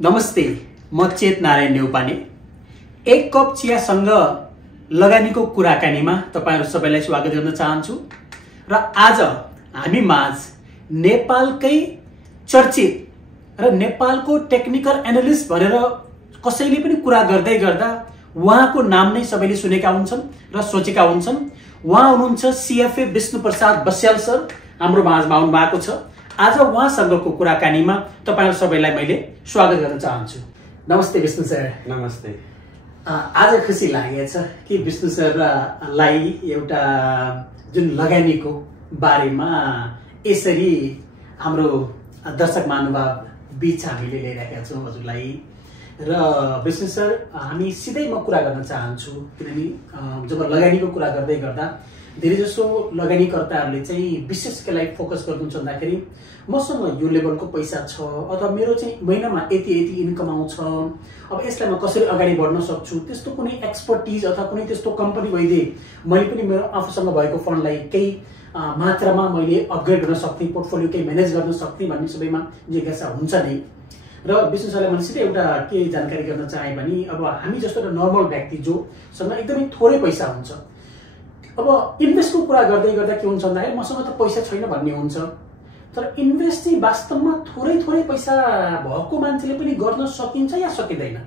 नमस्ते, म चेत नारायण नेउपाने। एक कप चियासँग लगानीको कुराकानीमा तपाईहरु सबैलाई स्वागत गर्न चाहन्छु। र आज हामी माझ नेपालकै चर्चित र नेपालको टेक्निकल एनालिस्ट भनेर कसैले पनि कुरा गर्दै गर्दा उहाँको नाम नै सबैले सुनेका हुन्छन् र सोचेका हुन्छन्। उहाँ हुनुहुन्छ सीएफए विष्णुप्रसाद बस्याल सर, हाम्रो माझमा आउनु भएको छ। आज उहाँसँगको कुराकानीमा तपाईहरु सबैलाई मैले स्वागत गर्न चाहन्छु। नमस्ते विष्णु सर। नमस्ते। आज खुसी लागेको छ कि विष्णु सरलाई एउटा जुन लगानीको बारेमा यसरी हाम्रो दर्शक महानुभाव बीच हामीले ल्याइरहेका छौँ हजुरलाई। र विष्णु सर, हामी सिधै म कुरा गर्न चाहन्छु, किनभने जब लगानीको कुरा गर्दै गर्दा धेरैजसो लगानीकर्ताहरूले चाहिँ विशेष केलाई फोकस गर्नुहुन्छ भन्दाखेरि मसँग यो लेभलको पैसा छ अथवा मेरो चाहिँ महिनामा यति यति इन्कम आउँछ, अब यसलाई म कसरी अगाडि बढ्न सक्छु, त्यस्तो कुनै एक्सपर्टिज अथवा कुनै त्यस्तो कम्पनी भइदिए मैले पनि मेरो आफूसँग भएको फन्डलाई केही मात्रामा मैले अपग्रेड गर्न सक्थेँ, पोर्टफोलियो केही म्यानेज गर्न सक्थेँ भन्ने सबैमा जिज्ञासा हुन्छ नै। र विष्णु सरलाई मैले सिधै एउटा के जानकारी गर्न चाहेँ भने अब हामी जस्तो एउटा नर्मल व्यक्ति जोसँग एकदमै थोरै पैसा हुन्छ, अब इन्भेस्टको कुरा गर्दै गर्दा के हुन्छ भन्दाखेरि मसँग त पैसा छैन भन्ने हुन्छ, तर इन्भेस्ट चाहिँ वास्तवमा थोरै थोरै पैसा भएको मान्छेले पनि गर्न सकिन्छ या सकिँदैन?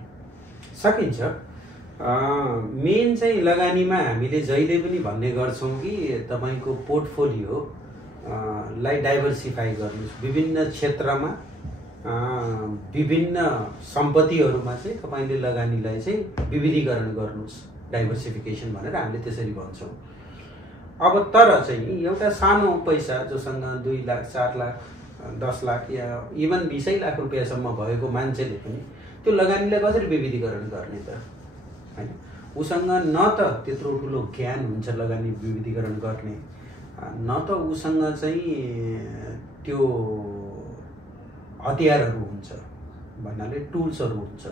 सकिन्छ। मेन चाहिँ लगानीमा हामीले जहिले पनि भन्ने गर्छौँ कि तपाईको पोर्टफोलियो लाई डाइभर्सिफाई गर्नुहोस्। विभिन्न क्षेत्रमा विभिन्न सम्पत्तिहरूमा चाहिँ तपाईले लगानीलाई चाहिँ विविधीकरण गर्नुहोस्, डाइभर्सिफिकेसन भनेर हामीले त्यसरी भन्छौँ। अब तर चाहिँ एउटा सानो पैसा जोसँग 2 लाख 4 लाख 10 लाख या इभन 20 लाख रुपियाँसम्म भएको मान्छेले पनि त्यो लगानीलाई कसरी विविधीकरण गर्ने त, हैन? उसँग न त त्यत्रो ठुलो ज्ञान हुन्छ लगानी विविधीकरण गर्ने, न त उसँग चाहिँ त्यो हतियारहरू हुन्छ, भन्नाले टुल्सहरू हुन्छ।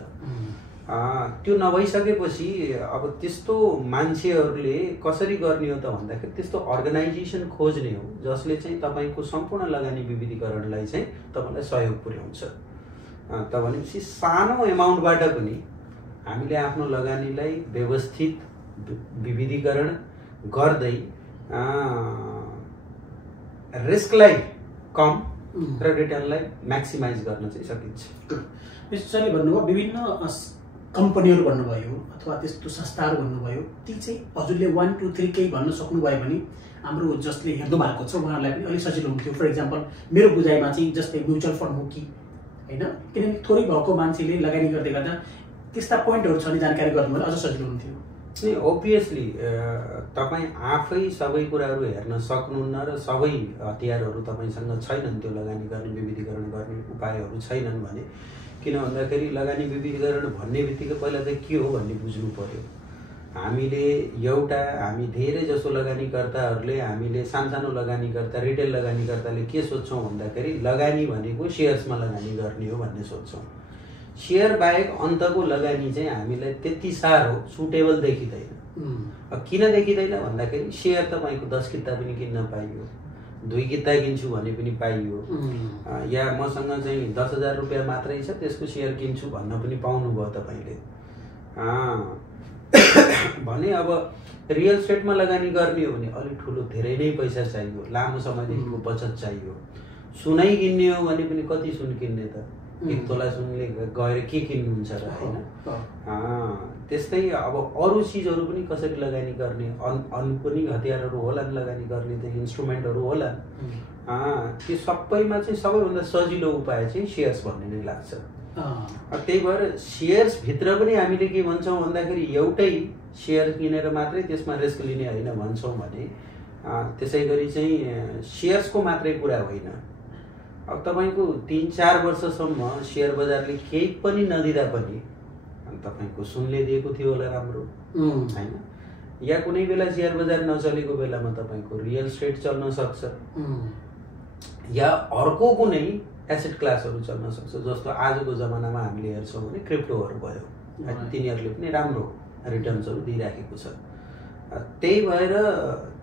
त्यो नभइसकेपछि अब त्यस्तो मान्छेहरूले कसरी गर्ने हो त भन्दाखेरि त्यस्तो अर्गनाइजेसन खोज्ने हो जसले चाहिँ तपाईको सम्पूर्ण लगानी विविधीकरणलाई चाहिँ तपाईलाई सहयोग पुर्याउँछ। त भनेपछि सानो एमाउन्टबाट पनि हामीले आफ्नो लगानीलाई व्यवस्थित विविधीकरण गर्दै रिस्कलाई कम र रिटर्नलाई म्याक्सिमाइज गर्न चाहिँ सकिन्छ। विशेषले भन्नुभयो विभिन्न कम्पनीहरू भन्नुभयो अथवा त्यस्तो संस्थाहरू भन्नुभयो, ती चाहिँ हजुरले 1 2 3 केही भन्न सक्नुभयो भने हाम्रो जसले हेर्नु भएको छ उहाँहरूलाई पनि अलिक सजिलो हुन्थ्यो। फर इक्जाम्पल मेरो बुझाइमा चाहिँ जस्तै म्युचुअल फन्ड हो कि होइन, किनभने थोरै भएको मान्छेले लगानी गर्दै गर्दा त्यस्ता पोइन्टहरू छ भने जानकारी गर्नु भने अझ सजिलो हुन्थ्यो। ओभियसली तपाईँ आफै सबै कुराहरू हेर्न सक्नुहुन्न र सबै हतियारहरू तपाईसँग छैनन्, त्यो लगानी गर्ने विविधीकरण गर्ने उपायहरू छैनन् भने। किन भन्दाखेरि लगानी विविधीकरण भन्ने बित्तिकै पहिला चाहिँ के हो भन्ने बुझ्नु पर्यो। हामी धेरै जसो लगानीकर्ताहरूले हामीले सानसानो लगानीकर्ता रिटेल लगानीकर्ताले के सोच्छौँ भन्दाखेरि लगानी भनेको सेयर्समा लगानी गर्ने हो भन्ने सोच्छौँ। सेयर बाहेक अन्तको लगानी चाहिँ हामीलाई त्यति साह्रो सुटेबल देखिँदैन। किन देखिँदैन भन्दाखेरि सेयर तपाईँको 10 किता पनि किन्न पाइयो, 2 किता किन्छु भने पनि पाइयो, या मसँग चाहिँ 10,000 रुपियाँ मात्रै छ त्यसको सेयर किन्छु भन्न पनि पाउनुभयो तपाईँले। भने अब रियल स्टेटमा लगानी गर्ने हो भने अलिक ठुलो धेरै नै पैसा चाहियो, लामो समयदेखिको बचत चाहियो। सुनै किन्ने हो भने पनि कति सुन किन्ने त, 1 तोला सुनले गएर के किन्नुहुन्छ र, होइन? त्यस्तै अब अरू चिजहरू पनि कसरी लगानी गर्ने, अरू पनि हतियारहरू होलान् लगानी गर्ने, त्यो इन्स्ट्रुमेन्टहरू होलान्। त्यो सबैमा चाहिँ सबैभन्दा सजिलो उपाय चाहिँ सेयर्स भन्ने नै लाग्छ। त्यही भएर सेयर्स भित्र पनि हामीले के भन्छौँ भन्दाखेरि एउटै सेयर किनेर मात्रै त्यसमा रिस्क लिने होइन भन्छौँ भने, त्यसै गरी चाहिँ सेयर्सको मात्रै कुरा होइन। अब तपाईको 3-4 वर्षसम्म सेयर बजारले केही पनि नदिँदा पनि तपाईको सुनले दिएको थियो होला राम्रो, हैन? या कुनै बेला सेयर बजार नचलेको बेलामा तपाईको रियल स्टेट चल्न सक्छ, या अर्को कुनै एसेट क्लासहरू चल्न सक्छ। जस्तो आजको जमानामा हामीले हेर्छौँ भने क्रिप्टोहरू भयो, तिनीहरूले पनि राम्रो रिटर्न्सहरू दिइराखेको छ। त्यही भएर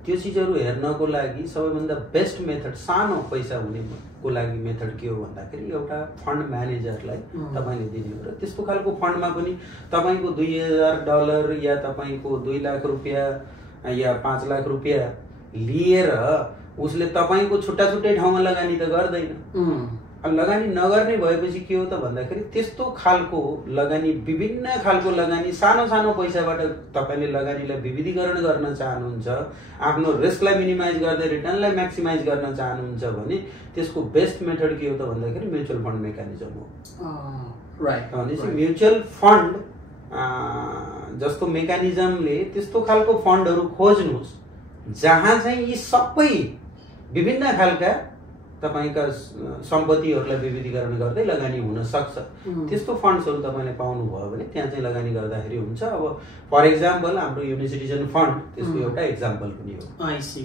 त्यो चिजहरू हेर्नको लागि सबैभन्दा बेस्ट मेथड सानो पैसा हुनेको लागि मेथड के हो भन्दाखेरि एउटा फन्ड म्यानेजरलाई तपाईँले दिने हो र त्यस्तो खालको फन्डमा पनि तपाईँको $2000 या तपाईँको 2 लाख रुपियाँ या 5 लाख रुपियाँ लिएर उसले तपाईँको छुट्टा छुट्टै ठाउँमा लगानी त गर्दैन। लगानी नगर्ने भएपछि के हो त भन्दाखेरि त्यस्तो खालको लगानी विभिन्न खालको लगानी सानो सानो पैसाबाट तपाईँले लगानीलाई विविधीकरण गर्न चाहनुहुन्छ, आफ्नो रिस्कलाई मिनिमाइज गर्दै रिटर्नलाई म्याक्सिमाइज गर्न चाहनुहुन्छ भने त्यसको बेस्ट मेथड के हो त भन्दाखेरि म्युचुअल फन्ड मेकानिजम हो। राइट। भनेपछि म्युचुअल फन्ड जस्तो मेकानिजमले त्यस्तो खालको फन्डहरू खोज्नुहोस् जहाँ चाहिँ यी सबै विभिन्न खालका तपाईका सम्पत्तिहरूलाई विविधीकरण गर्दै लगानी हुन सक्छ। त्यस्तो फन्ड्सहरू तपाईँले पाउनुभयो भने त्यहाँ चाहिँ लगानी गर्दाखेरि हुन्छ। अब फर इक्जाम्पल हाम्रो युनिसिटिजन फन्ड त्यसको एउटा इक्जाम्पल पनि हो। I see.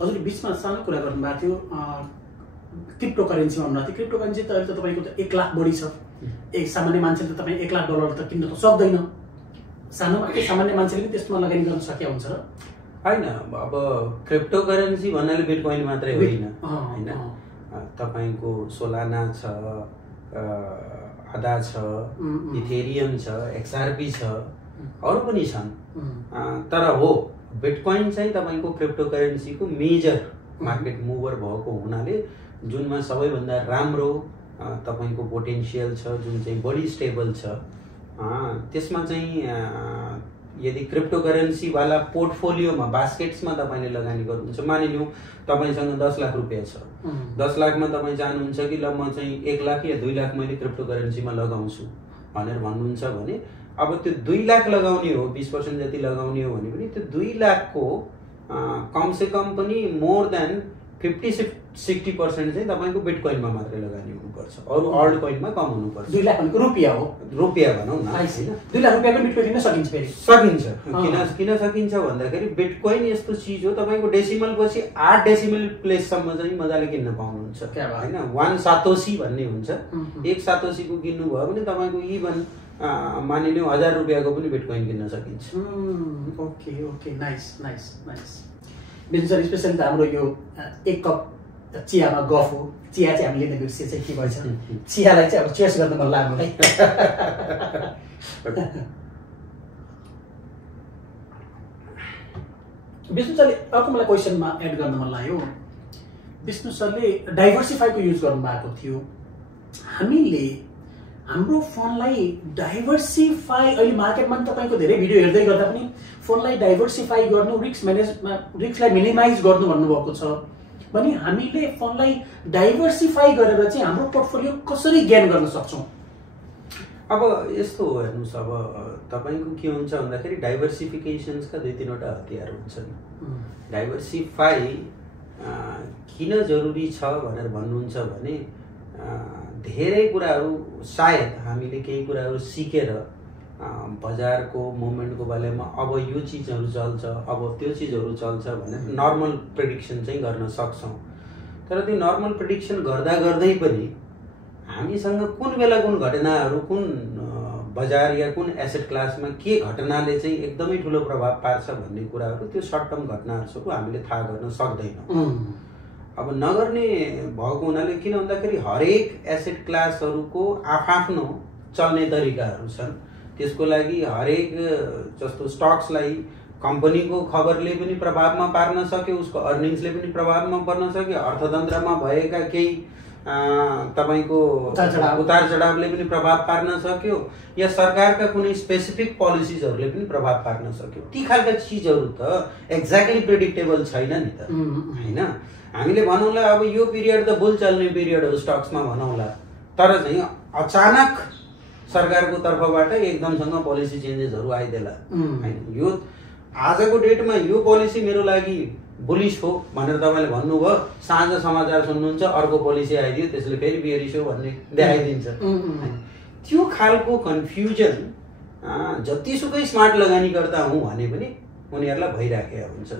हजुर बिचमा सानो कुरा गर्नुभएको थियो क्रिप्टो करेन्सीमा भन्नुभएको थियो। क्रिप्टो करेन्सी त अहिले त तपाईँको त 1 लाख बढी छ। एक सामान्य मान्छेले त तपाईँ $1 लाख त किन्न त सक्दैन। सामान्य मान्छेले पनि त्यसमा लगानी गर्न सकिया हुन्छ र होइन। अब क्रिप्टो करेन्सी भन्नाले बिटकोइन मात्रै होइन होइन, तपाईँको सोलाना छ, आधा छ, इथेरियम छ, एक्सआरपी छ, अरू पनि छन्। तर हो बिटकोइन चाहिँ तपाईँको क्रिप्टो करेन्सीको मेजर मार्केट मुभर भएको हुनाले जुनमा सबैभन्दा राम्रो तपाईँको पोटेन्सियल छ, जुन चाहिँ बढी स्टेबल छ, त्यसमा चाहिँ यदि क्रिप्टो करेन्सी वाला पोर्टफोलियोमा बास्केट्समा तपाईँले लगानी गर्नुहुन्छ, मानिलिउँ तपाईँसँग 10 लाख रुपियाँ छ, 10 लाखमा तपाईँ चाहनुहुन्छ कि ल म चाहिँ 1 लाख या 2 लाख मैले क्रिप्टो करेन्सीमा लगाउँछु भनेर भन्नुहुन्छ भने अब त्यो 2 लाख लगाउने हो, 20% जति लगाउने हो भने पनि त्यो 2 लाखको कमसे कम पनि मोर देन 50-60% चाहिँ तपाईँको बिटकोइनमा मात्रै लगानी हुनुपर्छ, अरू अल्ट कोइनमा कम हुनुपर्छ। 2 लाख भनेको रुपियाँ हो, रुपियाँ भनौँ न हैन। 2 लाख रुपियाँको बिटकोइन किन्न सकिन्छ फेरि? सकिन्छ। किन सकिन्छ भन्दाखेरि बिटकोइन यस्तो चिज हो तपाईँको डेसिमल पछि 8 डेसिमल प्लेससम्म चाहिँ मजाले किन्न पाउनुहुन्छ हैन। 1 सातोसी भन्ने हुन्छ, 1 सातोसीको किन्नु भयो भने तपाईँको इभन मानिलिउँ 1000 रुपियाँको पनि बिटकोइन किन्न सकिन्छ। Okay nice. Bijun sir specially त हाम्रो यो 1 कप चियामा गफ हो। चिया चाहिँ हामीले लिने बिर्से चाहिँ के भएछ, चियालाई चाहिँ अब चेस गर्न मन लाग्यो है। विष्णु सरले अर्को मलाई क्वेसनमा एड गर्न मन लाग्यो। विष्णु सरले डाइभर्सिफाईको युज गर्नुभएको थियो। हामीले हाम्रो फोनलाई डाइभर्सिफाई अहिले मार्केटमा तपाईँको धेरै भिडियो हेर्दै गर्दा पनि फोनलाई डाइभर्सिफाई गर्नु, रिस्कलाई मिनिमाइज गर्नु भन्नुभएको छ भने हामीले फोनलाई डाइभर्सिफाई गरेर चाहिँ हाम्रो पोर्टफोलियो कसरी गेन गर्न सक्छौँ? अब यस्तो हो हेर्नुहोस्, अब तपाईँको के हुन्छ भन्दाखेरि डाइभर्सिफिकेसन्सका 2-3वटा हतियार हुन्छन्। डाइभर्सिफाई किन जरुरी छ भनेर भन्नुहुन्छ भने धेरै कुराहरू सायद हामीले केही कुराहरू सिकेर बजारको मुभमेन्टको बारेमा अब यो चिजहरू चल्छ, अब त्यो चिजहरू चल्छ भनेर नर्मल प्रेडिक्सन चाहिँ गर्न सक्छौँ। तर त्यो नर्मल प्रेडिक्सन गर्दा गर्दै पनि हामीसँग कुन बेला कुन घटनाहरू, कुन बजार या कुन एसेट क्लासमा के घटनाले चाहिँ एकदमै ठुलो प्रभाव पार्छ भन्ने कुराहरू, त्यो सर्ट टर्म घटनाहरू हामीले थाहा गर्न सक्दैनौँ। अब नगर्ने भएको हुनाले किन भन्दाखेरि हरेक एसेट क्लासहरूको आफ्नो चल्ने तरिकाहरू छन्। त्यसको लागि हरेक जस्तो स्टक्सलाई कम्पनीको खबरले पनि प्रभावमा पार्न सक्यो, उसको अर्निङ्सले पनि प्रभावमा पर्न सक्यो, अर्थतन्त्रमा भएका केही तपाईको उतार चढावले पनि प्रभाव पार्न सक्यो, या सरकारका कुनै स्पेसिफिक पोलिसिजहरूले पनि प्रभाव पार्न सक्यो। ती खालका चिजहरू त एक्ज्याक्टली प्रेडिक्टेबल छैन नि त हैन। हामीले भनौँला अब यो पिरियड त बुल चल्ने पिरियड हो स्टक्समा भनौँला, तर चाहिँ अचानक सरकारको तर्फबाट एकदमसँग पोलिसी चेन्जेसहरू आइदेला हैन। यो आजको डेटमा यो पोलिसी मेरो लागि बुलिस हो भनेर तपाईँले भन्नुभयो, साँझ समाचार सुन्नुहुन्छ अर्को पोलिसी आइदियो, त्यसले फेरि बियरिस हो भन्ने देखाइदिन्छ। त्यो खालको कन्फ्युजन जतिसुकै स्मार्ट लगानीकर्ता हुँ भने पनि उनीहरूलाई भइराखेको हुन्छ।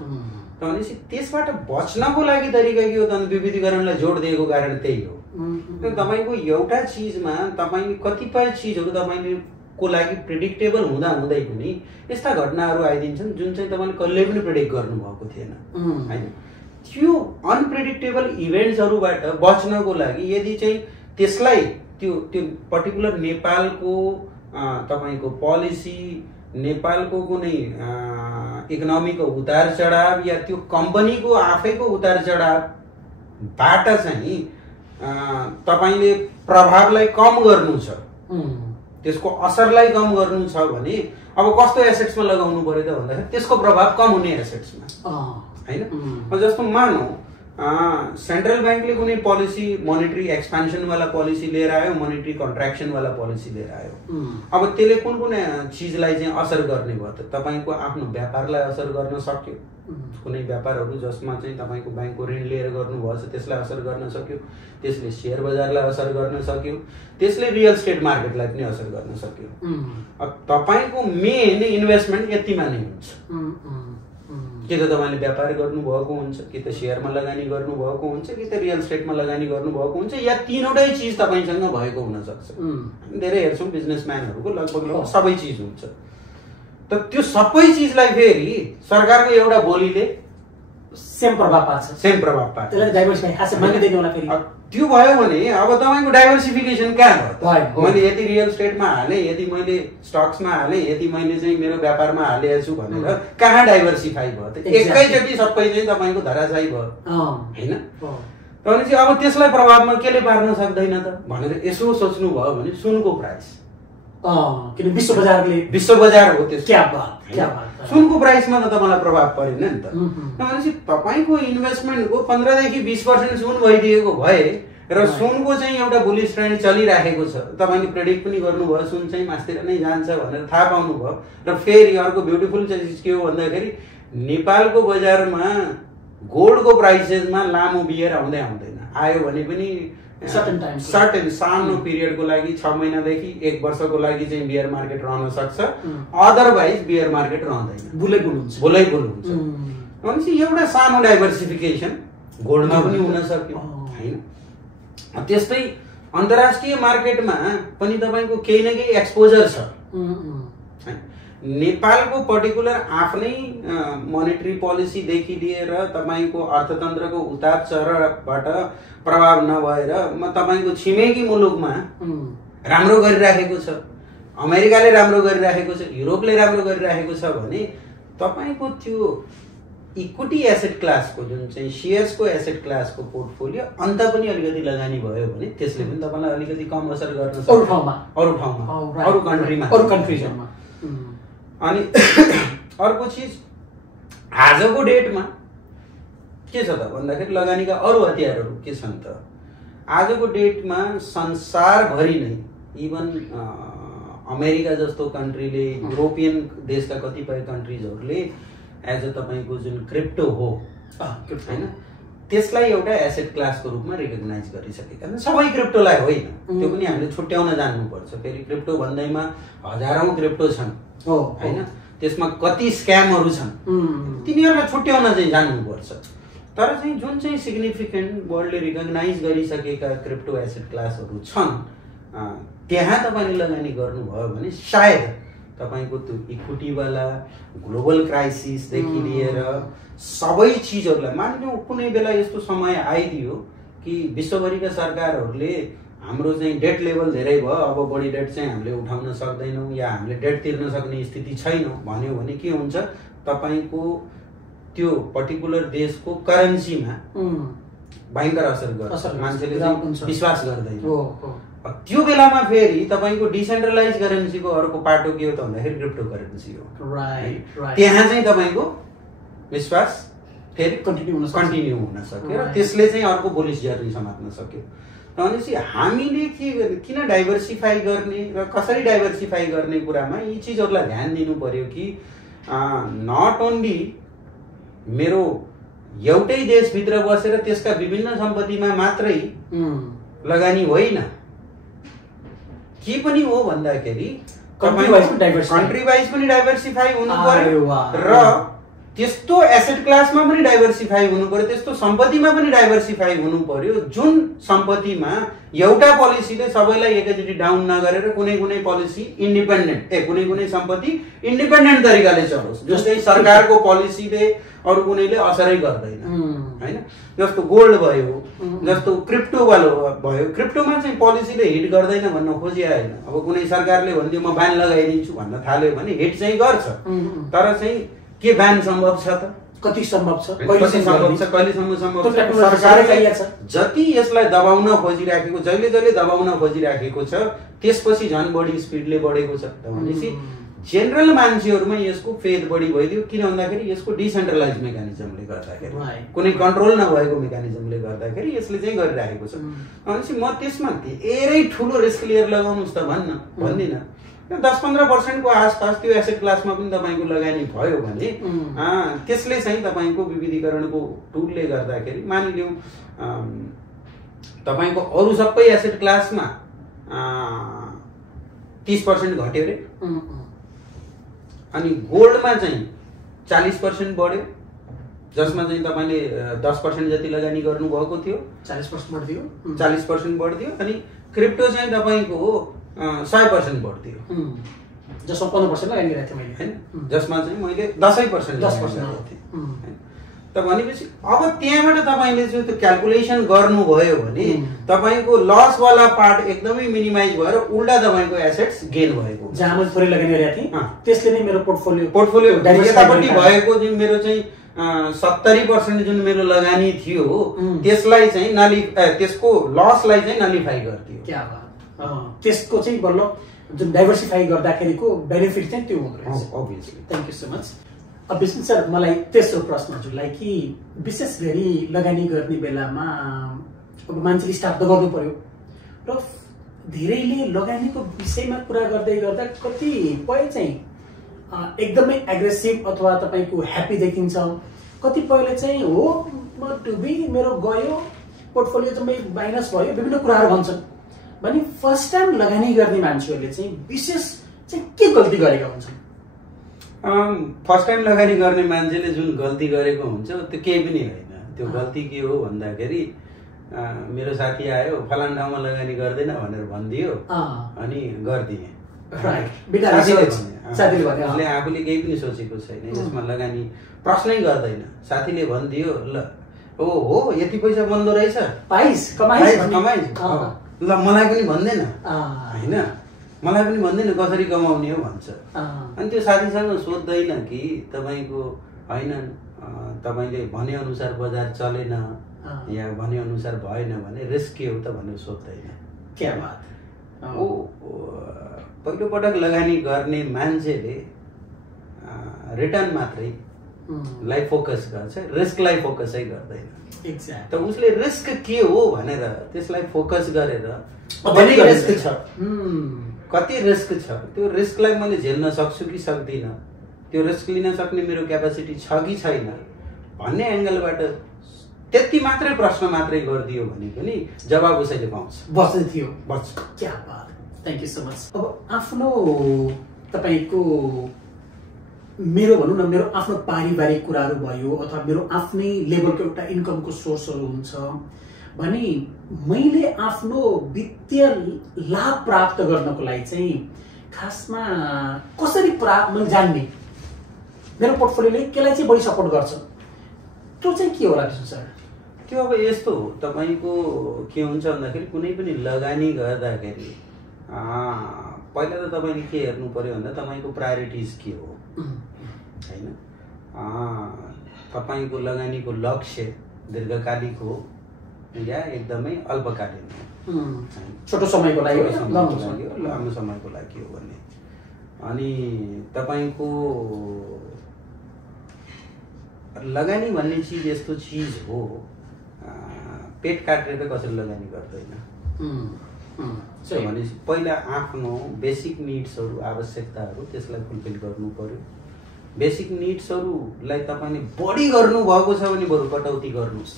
भनेपछि त्यसबाट बच्नको लागि तरिका के हो त? विविधीकरणलाई जोड दिएको कारण त्यही हो। तपाईँको एउटा चिजमा तपाईँले कतिपय चिजहरू तपाईँले को लागि प्रेडिक्टेबल हुँदा हुँदै पनि यस्ता घटनाहरू आइदिन्छन् जुन चाहिँ तपाईँले कहिले पनि प्रेडिक्ट गर्नुभएको थिएन होइन। त्यो अनप्रेडिक्टेबल इभेन्ट्सहरूबाट बच्नको लागि यदि चाहिँ त्यसलाई त्यो पर्टिकुलर नेपालको तपाईँको पोलिसी, नेपालको कुनै इकोनोमीको उतार चढाव या त्यो कम्पनीको आफैको उतार चढावबाट चाहिँ तपाईँले प्रभावलाई कम गर्नु छ, त्यसको असरलाई कम गर्नु छ भने अब कस्तो एसेट्समा लगाउनु पर्यो त भन्दाखेरि त्यसको प्रभाव कम हुने एसेट्समा होइन। जस्तो मानौ सेन्ट्रल ब्याङ्कले कुनै पोलिसी मोनेटरी एक्सपेन्सनवाला पोलिसी लिएर आयो, मोनेटरी कन्ट्र्याक्सनवाला पोलिसी लिएर आयो। अब त्यसले कुन कुन चिजलाई चाहिँ असर गर्ने भयो त? तपाईँको आफ्नो व्यापारलाई असर गर्न सक्यो, कुनै व्यापारहरू जसमा चाहिँ तपाईँको ब्याङ्कको ऋण लिएर गर्नुभएको छ त्यसलाई असर गर्न सक्यो, त्यसले सेयर बजारलाई असर गर्न सक्यो, त्यसले रियल स्टेट मार्केटलाई पनि असर गर्न सक्यो। अब तपाईँको मेन इन्भेस्टमेन्ट यतिमा नै हुन्छ, कि त तपाईँले व्यापार गर्नुभएको हुन्छ, कि त सेयरमा लगानी गर्नुभएको हुन्छ, कि त रियल स्टेटमा लगानी गर्नुभएको हुन्छ, या तीनवटै चिज तपाईँसँग भएको हुनसक्छ। धेरै हेर्छौँ बिजनेसम्यानहरूको लगभग सबै चिज हुन्छ। त त्यो सबै चिजलाई फेरि सरकारको एउटा बोलीले सेम प्रभाव पार्छ। त्यो भयो भने अब तपाईँको डाइभर्सिफिकेसन कहाँ भयो? मैले यति रियल स्टेटमा हालेँ, यति मैले स्टक्समा हालेँ, यति मैले चाहिँ मेरो व्यापारमा हालेको छु भनेर कहाँ डाइभर्सिफाई भयो त? एकैचोटि सबै चाहिँ तपाईँको धराशायी भयो होइन। भनेपछि अब त्यसलाई प्रभावमा केले पार्न सक्दैन त भनेर यसो सोच्नु भयो भने सुनको प्राइस, किन विश्व बजार हो त्यस सुनको प्राइसमा त तपाईँलाई प्रभाव परेन नि त। भनेपछि तपाईँको इन्भेस्टमेन्टको 15 देखि 20% सुन भइदिएको भए र सुनको चाहिँ एउटा बुलिस ट्रेन्ड चलिराखेको छ, तपाईँले प्रेडिक्ट पनि गर्नुभयो सुन चाहिँ मास्तिर नै जान्छ भनेर थाहा पाउनुभयो। र फेरि अर्को ब्युटिफुल चिज के हो भन्दाखेरि नेपालको बजारमा गोल्डको प्राइसेसमा लामो बियर आउँदैन, आयो भने पनि सर्टेन सानो पिरियडको लागि 6 महिनादेखि 1 वर्षको लागि चाहिँ बियर मार्केट रहन सक्छ, अदरवाइज बियर मार्केट रहँदैन, बुलै बुल हुन्छ। भनेपछि एउटा सानो डाइभर्सिफिकेसन गोल्डमा पनि हुन सक्यो होइन। त्यस्तै अन्तर्राष्ट्रिय मार्केटमा पनि तपाईँको केही न केही एक्सपोजर छ। नेपालको पर्टिकुलर आफ्नै मोनेटरी पोलिसीदेखि लिएर तपाईँको अर्थतन्त्रको उतार चढावबाट प्रभाव नभएर तपाईँको छिमेकी मुलुकमा राम्रो गरिराखेको छ, अमेरिकाले राम्रो गरिराखेको छ, युरोपले राम्रो गरिराखेको छ भने तपाईँको त्यो इक्विटी एसेट क्लासको जुन चाहिँ सेयर्सको एसेट क्लासको पोर्टफोलियो अन्त पनि अलिकति लगानी भयो भने त्यसले पनि तपाईँलाई अलिकति कम असर गर्न सक्छ अरू ठाउँमा, अरू कन्ट्रीमा। अनि अर्को चिज आजको डेटमा के छ त भन्दाखेरि लगानीका अरू हतियारहरू के छन् त? आजको डेटमा संसारभरि नै इभन अमेरिका जस्तो कन्ट्रीले, युरोपियन देशका कतिपय कन्ट्रिजहरूले एज अ तपाईँको जुन क्रिप्टो हो होइन त्यसलाई एउटा एसेट क्लासको रूपमा रिकगनाइज गरिसकेका छन्। सबै क्रिप्टोलाई होइन, त्यो पनि हामीले छुट्याउन जान्नुपर्छ। फेरि क्रिप्टो भन्दैमा हजारौं क्रिप्टो छन् होइन, त्यसमा कति स्क्यामहरू छन्, तिनीहरूलाई छुट्याउन चाहिँ जान्नुपर्छ। तर चाहिँ जुन चाहिँ सिग्निफिकेन्ट वर्ल्डले रिकगनाइज गरिसकेका क्रिप्टो एसेट क्लासहरू छन् त्यहाँ तपाईँले लगानी गर्नुभयो भने सायद तपाईँको त्यो इक्विटीवाला ग्लोबल क्राइसिसदेखि लिएर सबै चिजहरूलाई मानिलिउँ कुनै बेला यस्तो समय आइदियो कि विश्वभरिका सरकारहरूले हाम्रो चाहिँ डेट लेभल धेरै भयो, अब बढी डेट चाहिँ हामीले उठाउन सक्दैनौँ या हामीले डेट तिर्न सक्ने स्थिति छैनौँ भन्यो भने के हुन्छ, तपाईँको त्यो पर्टिकुलर देशको करेन्सीमा भयङ्कर असर गर्छ, मान्छेले विश्वास गर्दैन। त्यो बेलामा फेरि तपाईँको डिसेन्ट्रलाइज करेन्सीको अर्को पाटो के हो त भन्दाखेरि क्रिप्टो करेन्सी हो। त्यहाँ चाहिँ तपाईँको विश्वास फेरि कन्टिन्यू हुन सक्यो र त्यसले चाहिँ अर्को बुलिस जर्नी समात्न सक्यो। भनेपछि हामीले किन डाइभर्सिफाई गर्ने र कसरी डाइभर्सिफाई गर्ने कुरामा यी चिजहरूलाई ध्यान दिनु पर्यो कि नट ओन्ली मेरो एउटै देशभित्र बसेर त्यसका विभिन्न सम्पत्तिमा मात्रै लगानी होइन, के पनि हो भन्दाखेरि कन्ट्री वाइज पनि डाइभर्सिफाई हुनु पर्यो र त्यस्तो एसेट क्लासमा पनि डाइभर्सिफाई हुनु पर्यो, त्यस्तो सम्पत्तिमा पनि डाइभर्सिफाई हुनु पर्यो जुन सम्पत्तिमा एउटा पोलिसीले सबैलाई एकैचोटि डाउन नगरेर कुनै कुनै पोलिसी इन्डिपेन्डेन्ट कुनै सम्पत्ति इन्डिपेन्डेन्ट तरिकाले चलोस्। जस्तै सरकारको पोलिसीले अरू कुनैले असरै गर्दैन हैन। जस्तो गोल्ड भयो, जस्तो क्रिप्टो भयो, क्रिप्टोमा चाहिँ पोलिसीले हिट गर्दैन भन्न खोजिया होइन। अब कुनै सरकारले भनिदियो म ब्यान लगाइदिन्छु भन्न थाल्यो भने हिट चाहिँ गर्छ, तर चाहिँ के ब्यान सम्भव छ त? कति सम्भव छ, कहिलेसम्म सम्भव छ? सरकारले जति यसलाई दबाउन खोजिराखेको, जहिले दबाउन खोजिराखेको छ त्यसपछि झन् बढी स्पिडले बढेको छ। भनेपछि जेनरल मान्छेहरूमा यसको फेद बढी भइदियो। किन भन्दाखेरि यसको डिसेन्ट्रलाइज मेकानिजमले गर्दाखेरि, कुनै कन्ट्रोल नभएको मेकानिजमले गर्दाखेरि यसले चाहिँ गरिराखेको छ। भनेपछि म त्यसमा धेरै ठुलो रिस्क लिएर लगाउनुहोस् त भन्दिनँ। 10-15% को आसपास त्यो एसेट क्लासमा पनि तपाईँको लगानी भयो भने त्यसले चाहिँ तपाईँको विविधीकरणको टुलले गर्दाखेरि मानिलिउँ तपाईँको अरू सबै एसेट क्लासमा 30% घट्यो रे, अनि गोल्डमा चाहिँ 40% बढ्यो, जसमा चाहिँ तपाईँले 10% जति लगानी गर्नुभएको थियो 40% बढ्दियो, अनि क्रिप्टो चाहिँ तपाईँको 100% बढ्दियो, जसमा 15% लगानी गरेको थिएँ मैले हैन, जसमा चाहिँ मैले 10% गरेको थिएँ। त भनेपछि अब त्यहाँबाट तपाईँले चाहिँ त्यो क्याल्कुलेसन गर्नुभयो भने तपाईँको लस वाला पार्ट एकदमै मिनिमाइज भएर उल्टा तपाईँको एसेट्स गेन भएको, जहाँ मैले थोरै लगानी गरेको थिएँ त्यसले नै मेरो पोर्टफोलियो यतापट्टि भएको जुन मेरो चाहिँ 70% जुन मेरो लगानी थियो त्यसलाई चाहिँ त्यसको लसलाई चाहिँ नलिफाई गरिदियो। क्या बात, त्यसको चाहिँ बल्ल जुन डाइभर्सिफाई गर्दाखेरिको बेनिफिट चाहिँ त्यो हुँदो रहेछ। Obviously. Thank you so much. अब विष्णु सर, मलाई तेस्रो प्रश्न हजुरलाई कि विशेष गरी लगानी गर्ने बेलामा अब मान्छेले स्टार्ट त गर्नु पर्यो र धेरैले लगानीको विषयमा कुरा गर्दै गर्दा कतिपय चाहिँ एकदमै एग्रेसिभ अथवा तपाईँको ह्याप्पी देखिन्छ, कतिपयले चाहिँ हो म डुबी मेरो गयो पोर्टफोलियो चाहिँ माइनस भयो, विभिन्न कुराहरू भन्छन्। भने फर्स्ट टाइम लगानी गर्ने मान्छेहरूले चाहिँ विशेष चाहिँ के गल्ती गरेका हुन्छन्? फर्स्ट टाइम लगानी गर्ने मान्छेले जुन गल्ती गरेको हुन्छ त्यो केही पनि होइन। त्यो गल्ती के हो भन्दाखेरि मेरो साथी आयो फलान ठाउँमा लगानी गर्दैन भनेर भनिदियो अनि गरिदिएँ, उसले आफूले केही पनि सोचेको छैन, यसमा लगानी प्रश्नै गर्दैन। साथीले भनिदियो ल हो यति पैसा बन्दो रहेछ, कमाइस ल मलाई पनि भन्दैन होइन, मलाई पनि भन्दैन कसरी कमाउने हो भन्छ। अनि त्यो साथीसँग सोध्दैन कि तपाईँको होइन तपाईँले भने अनुसार बजार चलेन या भने अनुसार भएन भने रिस्क के हो त भनेर सोध्दैन। क्या बात। ओ पहिलोपटक लगानी गर्ने मान्छेले रिटर्न मात्रै लाई फोकस गर्छ, रिस्कलाई फोकसै गर्दैन। त उसले रिस्क के हो भनेर त्यसलाई फोकस गरेर कति रिस्क छ त्यो रिस्कलाई मैले झेल्न सक्छु कि सक्दिनँ, त्यो रिस्क लिन सक्ने मेरो क्यापासिटी छ कि छैन भन्ने एङ्गलबाट त्यति मात्रै प्रश्न मात्रै गरिदियो भने पनि जवाब उसैले पाउँछ, बस्दै थियो बस्छ। क्या बात, थ्याङ्क यू सो मच। अब आफ्नो तपाईँको मेरो भनौँ न मेरो आफ्नो पारिवारिक कुराहरू भयो अथवा मेरो आफ्नै लेभलको एउटा इन्कमको सोर्सहरू हुन्छ भने मैले आफ्नो वित्तीय लाभ प्राप्त गर्नको लागि चाहिँ खासमा कसरी मैले जान्ने मेरो पोर्टफोलियोले केलाई चाहिँ बढी सपोर्ट गर्छ त्यो चाहिँ के होला विष्णु सर? त्यो अब यस्तो हो, तपाईँको के हुन्छ भन्दाखेरि कुनै पनि लगानी गर्दाखेरि पहिला त तपाईँले के हेर्नु पर्यो भन्दा तपाईँको प्रायोरिटिज के हो होइन। तपाईँको लगानीको लक्ष्य दीर्घकालिक हो या एकदमै अल्पकालीन हो, छोटो समयको लागि लामो समयको लागि हो भने। अनि तपाईँको लगानी भन्ने चिज यस्तो चिज हो पेट काटेर कसैले लगानी गर्दैन। भनेपछि पहिला आफ्नो बेसिक निड्सहरू आवश्यकताहरू त्यसलाई फुलफिल गर्नु पर्यो। बेसिक निड्सहरूलाई तपाईँले बढी गर्नुभएको छ भने बरु कटौती गर्नुहोस्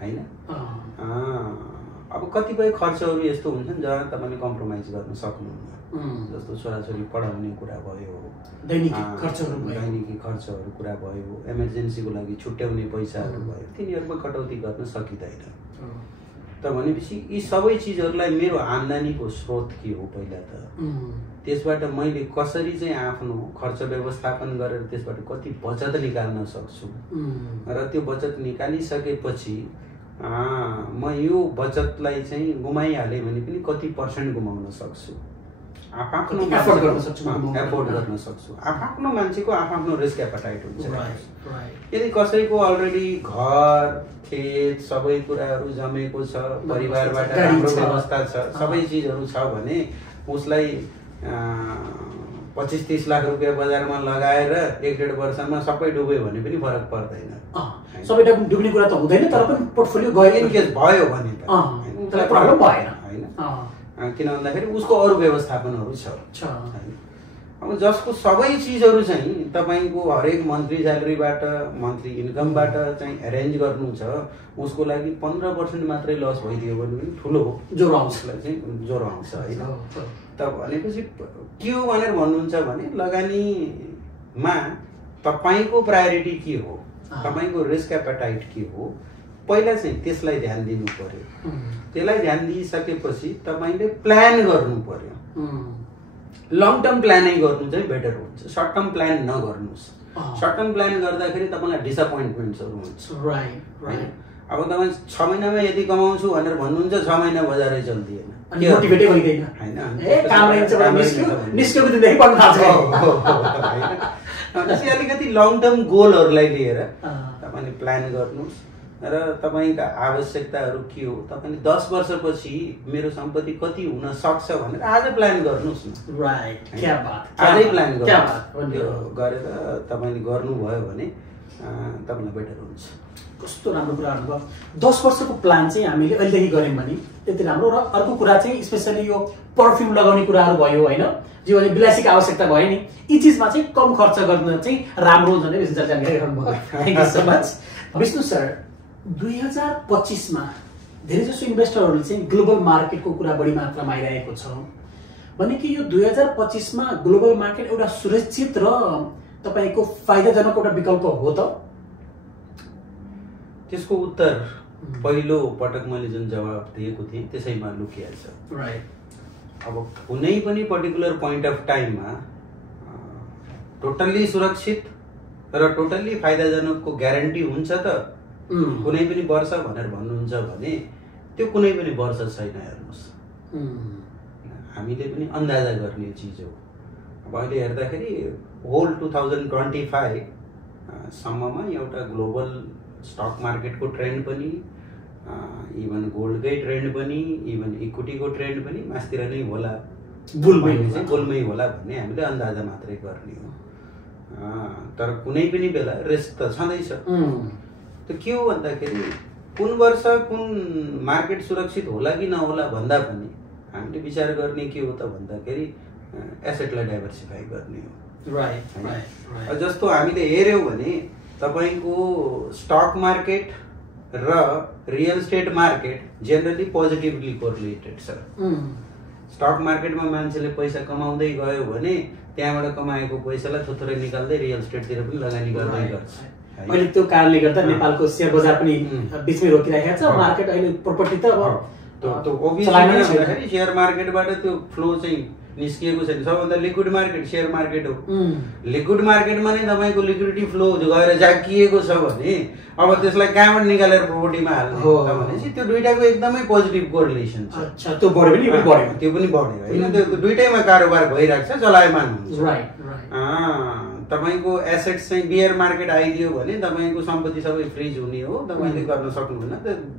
होइन। अब कतिपय खर्चहरू यस्तो हुन्छन् जहाँ तपाईँले कम्प्रोमाइज गर्न सक्नुहुन्न, जस्तो छोराछोरी पढाउने कुरा भयो, दैनिकी खर्चहरू कुरा भयो, इमर्जेन्सीको लागि छुट्याउने पैसाहरू भयो, तिनीहरूमा कटौती गर्न सकिँदैन। त भनेपछि यी सबै चिजहरूलाई मेरो आम्दानीको स्रोत के हो पहिला त, त्यसबाट मैले कसरी चाहिँ आफ्नो खर्च व्यवस्थापन गरेर त्यसबाट कति बचत निकाल्न सक्छु र त्यो बचत निकालिसकेपछि म यो बचतलाई चाहिँ गुमाइहालेँ भने पनि कति % गुमाउन सक्छु, आफ्नो एफोर्ड गर्न सक्छु। आफ्नो मान्छेको आफ्नो रिस्क एपेटाइट हुन्छ। यदि कसैको अलरेडी घर खेत सबै कुराहरू जमेको छ, परिवारबाट राम्रो व्यवस्था छ, सबै चिजहरू छ भने उसलाई 25-30 लाख रुपियाँ बजारमा लगाएर 1-1.5 वर्षमा सबै डुब्यो भने पनि फरक पर्दैन। सबै डुब्ने कुरा त हुँदैन, तर पनि पोर्टफोलियो गयो इनकेस भयो भने त प्रब्लम भएन हैन। किन भन्दाखेरि उसको अरू व्यवस्थापनहरू छ। अब जसको सबै चिजहरू चाहिँ तपाईँको हरेक मन्थली स्यालेरीबाट मन्थली इन्कमबाट चाहिँ एरेन्ज गर्नु छ, उसको लागि 15% मात्रै लस भइदियो भने पनि ठुलो ज्वरो आउँछ, चाहिँ ज्वरो आउँछ होइन। त भनेपछि के हो भनेर भन्नुहुन्छ भने लगानीमा तपाईँको प्रायोरिटी के हो, तपाईँको रिस्क एपेटाइट के हो, पहिला चाहिँ त्यसलाई ध्यान दिनु पर्यो। त्यसलाई ध्यान दिइसकेपछि तपाईँले प्लान गर्नु पर्यो। लङ टर्म प्लानै गर्नु चाहिँ बेटर हुन्छ, सर्ट टर्म प्लान नगर्नुहोस्। सर्ट टर्म प्लान गर्दाखेरि तपाईँलाई डिसअपोइन्टमेन्ट्सहरू हुन्छ। अब तपाईँ 6 महिनामा यति कमाउँछु भनेर भन्नुहुन्छ, 6 महिना बजारै चल्दिएन, मोटिभेटै गरिदैन हैन। अलिकति लङ टर्म गोलहरूलाई लिएर तपाईँले प्लान गर्नुहोस् र तपाईँका आवश्यकताहरू के हो, तपाईँले 10 वर्षपछि मेरो सम्पत्ति कति हुन सक्छ भनेर आज प्लान गर्नुहोस् न। आजै प्लान गर्नुहोस्, गरेर तपाईँले गर्नुभयो भने तपाईँलाई बेटर हुन्छ। कस्तो राम्रो कुरा गर्नुभयो। 10 वर्षको प्लान चाहिँ हामीले अहिलेदेखि गऱ्यौँ भने त्यति राम्रो। र अर्को कुरा चाहिँ स्पेसली यो पर्फ्युम लगाउने कुराहरू भयो होइन, जो अहिले विलासीको आवश्यकता भयो नि, यी चिजमा चाहिँ कम खर्च गर्न चाहिँ राम्रो हुन्छ भने विष्णु सर जानकारी गर्नुभयो। Thank you so much. Vishnu sir, 2025मा धेरै जसो इन्भेस्टरहरूले चाहिँ ग्लोबल मार्केटको कुरा बढी मात्रामा आइरहेको छ भने कि यो 2025मा ग्लोबल मार्केट एउटा सुरक्षित र तपाईँको फाइदाजनक एउटा विकल्प हो त? त्यसको उत्तर पहिलो पटक मैले जुन जवाब दिएको थिएँ त्यसैमा लुकिया छ। अब कुनै पनि पर्टिकुलर पोइन्ट अफ टाइममा टोटल्ली सुरक्षित र टोटल्ली फाइदाजनकको ग्यारेन्टी हुन्छ त कुनै पनि वर्ष भनेर भन्नुहुन्छ भने त्यो कुनै पनि वर्ष छैन। हेर्नुहोस्, हामीले पनि अन्दाजा गर्ने चिज हो। अब अहिले हेर्दाखेरि होल 2025 सम्ममा एउटा ग्लोबल स्टक मार्केटको ट्रेन्ड पनि, इभन गोल्डकै ट्रेन्ड पनि, इभन इक्विटीको ट्रेन्ड पनि मास्तिर नै होला, बुलमै होला भन्ने हामीले अन्दाजा मात्रै गर्ने हो। तर कुनै पनि बेला रिस्क त छँदैछ। त के हो भन्दाखेरि कुन वर्ष कुन मार्केट सुरक्षित होला कि नहोला भन्दा पनि हामीले विचार गर्ने के हो त भन्दाखेरि एसेटलाई डाइभर्सिफाई गर्ने हो। जस्तो हामीले हेर्यौँ भने तपाईँको स्टक मार्केट र real estate market generally positively correlated छ। स्टक मार्केटमा मान्छेले पैसा कमाउँदै गयो भने त्यहाँबाट कमाएको पैसालाई थोरै निकाल्दै रियल स्टेटतिर पनि लगानी गर्दै गर्छ। अहिले त्यो कारणले गर्दा नेपालको शेयर बजार पनि बिचमै रोकिरहेको छ। मार्केट अहिले प्रपर्टी त शेयर मार्केटबाट त्यो फ्लो चाहिँ निस्किएको छैन। सबभन्दा लिक्विड मार्केट शेयर मार्केट हो। लिक्विड मार्केटमा नै तपाईँको लिक्विडिटी फ्लो गएर जाकिएको छ भने अब त्यसलाई कहाँबाट निकालेर प्रपर्टीमा हाल्ने भनेपछि त्यो दुईटाको एकदमै पोजिटिभ कोरिलेसन छ। त्यो बढ्यो पनि बढ्यो, त्यो पनि बढ्यो होइन। त्यो दुईटैमा कारोबार भइरहेको छ, चलायमान हुन्छ। तपाईँको एसेट्स चाहिँ बियर मार्केट आइदियो भने तपाईँको सम्पत्ति सबै फ्रिज हुने हो, तपाईँले गर्न सक्नुहुन्न।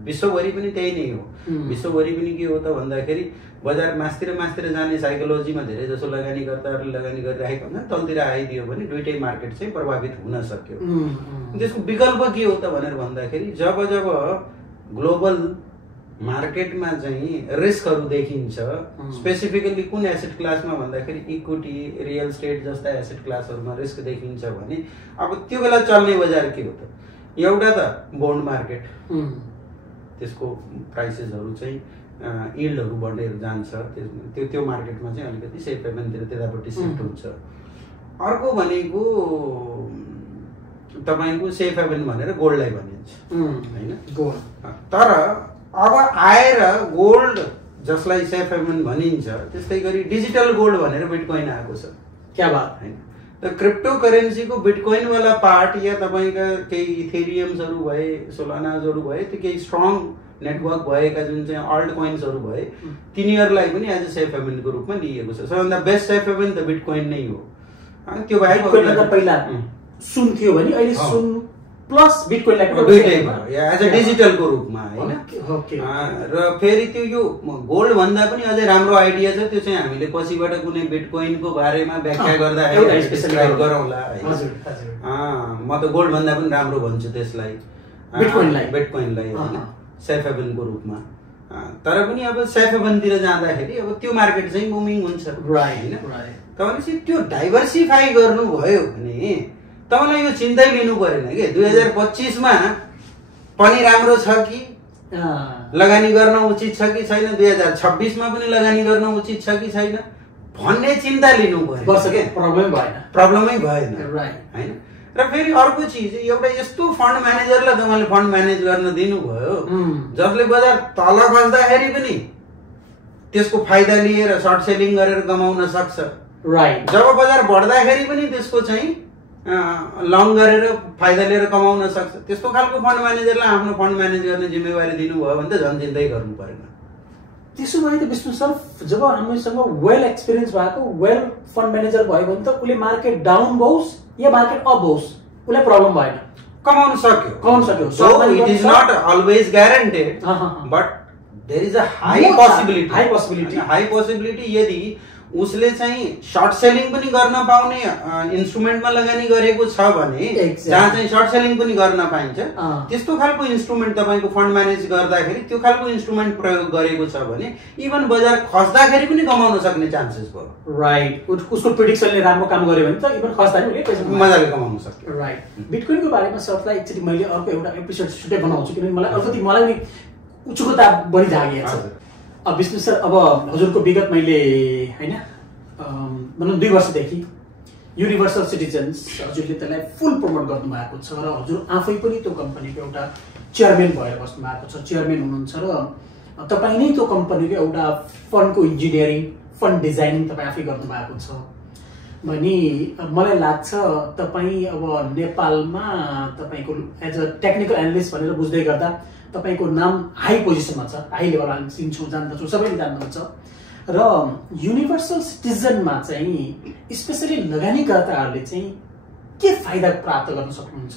विश्वभरि पनि त्यही नै हो। विश्वभरि पनि के हो त भन्दाखेरि बजार मास्तिर जाने साइकोलोजीमा धेरै जसो लगानीकर्ताहरूले लगानी गरिरहेको हुन्छ, तलतिर आइदियो भने दुईटै मार्केट चाहिँ प्रभावित हुन सक्यो। त्यसको विकल्प के हो त भनेर भन्दाखेरि जब जब ग्लोबल मार्केटमा चाहिँ रिस्कहरू देखिन्छ, स्पेसिफिकली कुन एसेट क्लासमा भन्दाखेरि इक्विटी रियल स्टेट जस्ता एसेट क्लासहरूमा रिस्क देखिन्छ भने अब त्यो बेला चल्ने बजार के हो त? एउटा त बोन्ड मार्केट, त्यसको प्राइसेसहरू चाहिँ इल्डहरू बढेर जान्छ, त्यो मार्केटमा चाहिँ अलिकति सेफ हेभनतिर त्यतापट्टि सिफ्ट हुन्छ। अर्को भनेको तपाईँको सेफ हेभन भनेर गोल्डलाई भनिन्छ होइन, गोल्ड। तर अब आएर गोल्ड जसलाई सेफ हेभन भनिन्छ त्यस्तै गरी डिजिटल गोल्ड भनेर बिटकोइन आएको छ। क्या बात होइन, त क्रिप्टो करेन्सीको बिटकोइन वाला पार्ट या तपाईँका केही इथेरियम्सहरू भए, सोलानाजहरू भए, त्यो केही स्ट्रङ नेटवर्क भएका जुन चाहिँ अल्ट कोइन्सहरू भए तिनीहरूलाई पनि एज अ सेफ हेभनको रूपमा लिइएको छ। सबभन्दा बेस्ट सेफ हेभन त बिटकोइन नै हो। त्यो बाहेक पहिला सुन थियो भने अहिले सुन प्लस बिटकोइनलाई दुईटै भयो एज अ डिजिटलको रूपमा होइन। र फेरि त्यो यो गोल्ड भन्दा पनि अझै राम्रो आइडिया छ, त्यो चाहिँ हामीले पछिबाट कुनै बिटकोइनको बारेमा व्याख्या गर्दाखेरि गरौँला होइन। म त गोल्ड भन्दा पनि राम्रो भन्छु त्यसलाई, बिटकोइनलाई होइन, सेफ हेभनको रूपमा। तर पनि अब सेफ हेभनतिर जाँदाखेरि अब त्यो मार्केट चाहिँ मुभिङ हुन्छ होइन। तपाईँले चाहिँ त्यो डाइभर्सिफाई गर्नुभयो भने तपाईँलाई यो चिन्तै लिनु परेन कि 2025मा पनि राम्रो छ कि लगानी गर्न उचित छ कि छैन, 2026मा पनि लगानी गर्न उचित छ कि छैन भन्ने चिन्ता लिनु पर्यो, प्रब्लमै भएन होइन। र फेरि अर्को चिज, एउटा यस्तो फन्ड म्यानेजरलाई तपाईँले फन्ड म्यानेज गर्न दिनुभयो जसले बजार तल खस्दाखेरि पनि त्यसको फाइदा लिएर सर्ट सेलिङ गरेर कमाउन सक्छ, जब बजार बढ्दाखेरि पनि त्यसको चाहिँ लङ गरेर फाइदा लिएर कमाउन सक्छ, त्यस्तो खालको फन्ड म्यानेजरलाई आफ्नो फन्ड म्यानेज गर्ने जिम्मेवारी दिनुभयो भने त झन् चिन्तै गर्नु परेन। त्यसो भए त विष्णु सर, जब हामीसँग वेल एक्सपिरियन्स भएको वेल फन्ड म्यानेजर भयो भने त उसले मार्केट डाउन होस् या मार्केट अप होस् उसलाई प्रब्लम भएन, कमाउन सक्यो। So it is not always guaranteed, but there is a high possibility यदि उसले चाहिँ सर्ट सेलिङ पनि गर्न पाउने इन्स्ट्रुमेन्टमा लगानी गरेको छ भने, जहाँ चाहिँ सर्ट सेलिङ पनि गर्न पाइन्छ त्यस्तो खालको इन्स्ट्रुमेन्ट तपाईँको फन्ड म्यानेज गर्दाखेरि त्यो खालको इन्स्ट्रुमेन्ट प्रयोग गरेको छ भने इभन बजार खस्दाखेरि पनि कमाउन सक्ने चान्सेस भयो। राइट, उसको प्रिडिक्सनले राम्रो काम गर्यो भने त इभन खस्दाखेरि पनि पैसा मजाले कमाउन सक्यो। राइट। बिटकोइनको बारेमा सरलाई एकचोटि मैले अर्को एउटा एपिसोड छुट्टै बनाउँछु, किनभने मलाई नि उत्सुकता बढी जागेको छ। अब विष्णु सर, अब हजुरको विगत मैले होइन भनौँ 2 वर्षदेखि युनिभर्सल सिटिजन्स हजुरले त्यसलाई फुल प्रमोट गर्नुभएको छ र हजुर आफै पनि त्यो कम्पनीको एउटा चेयरम्यान भएर बस्नु भएको छ, चेयरम्यान हुनुहुन्छ र तपाईँ नै त्यो कम्पनीको एउटा फन्डको इन्जिनियरिङ, फन्ड डिजाइनिङ तपाईँ आफै गर्नुभएको छ भने मलाई लाग्छ तपाईँ अब नेपालमा तपाईँको एज अ टेक्निकल एनालिस्ट भनेर बुझ्दै गर्दा तपाईँको नाम हाई पोजिसनमा छ, हाई लेभल हामी चिन्छौँ, जान्दछौँ, सबैले जान्नुहुन्छ। र युनिभर्सल सिटिजनमा चाहिँ स्पेसली लगानीकर्ताहरूले चाहिँ के फाइदा प्राप्त गर्न सक्नुहुन्छ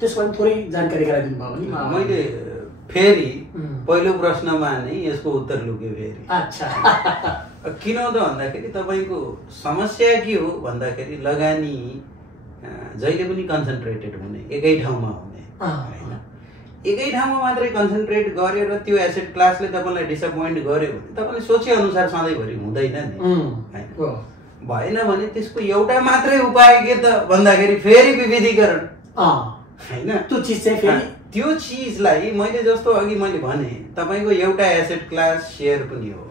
त्यसको बारेमा थोरै जानकारी गराइदिनु भयो भने। मैले फेरि पहिलो प्रश्नमा नै यसको उत्तर लुके फेरि। अच्छा, किन त भन्दाखेरि तपाईँको समस्या के हो भन्दाखेरि लगानी जहिले पनि कन्सन्ट्रेटेड हुने, एकै ठाउँमा हुने होइन। एकै ठाउँमा मात्रै कन्सन्ट्रेट गरेर त्यो एसेट क्लासले तपाईँलाई डिसपोइन्ट गर्यो भने तपाईँले सोचे अनुसार सधैँभरि हुँदैन नि होइन। भएन भने त्यसको एउटा मात्रै उपाय के त भन्दाखेरि फेरि विविधीकरण होइन। त्यो चिजलाई मैले जस्तो अघि मैले भने तपाईँको एउटा एसेट क्लास सेयर पनि हो,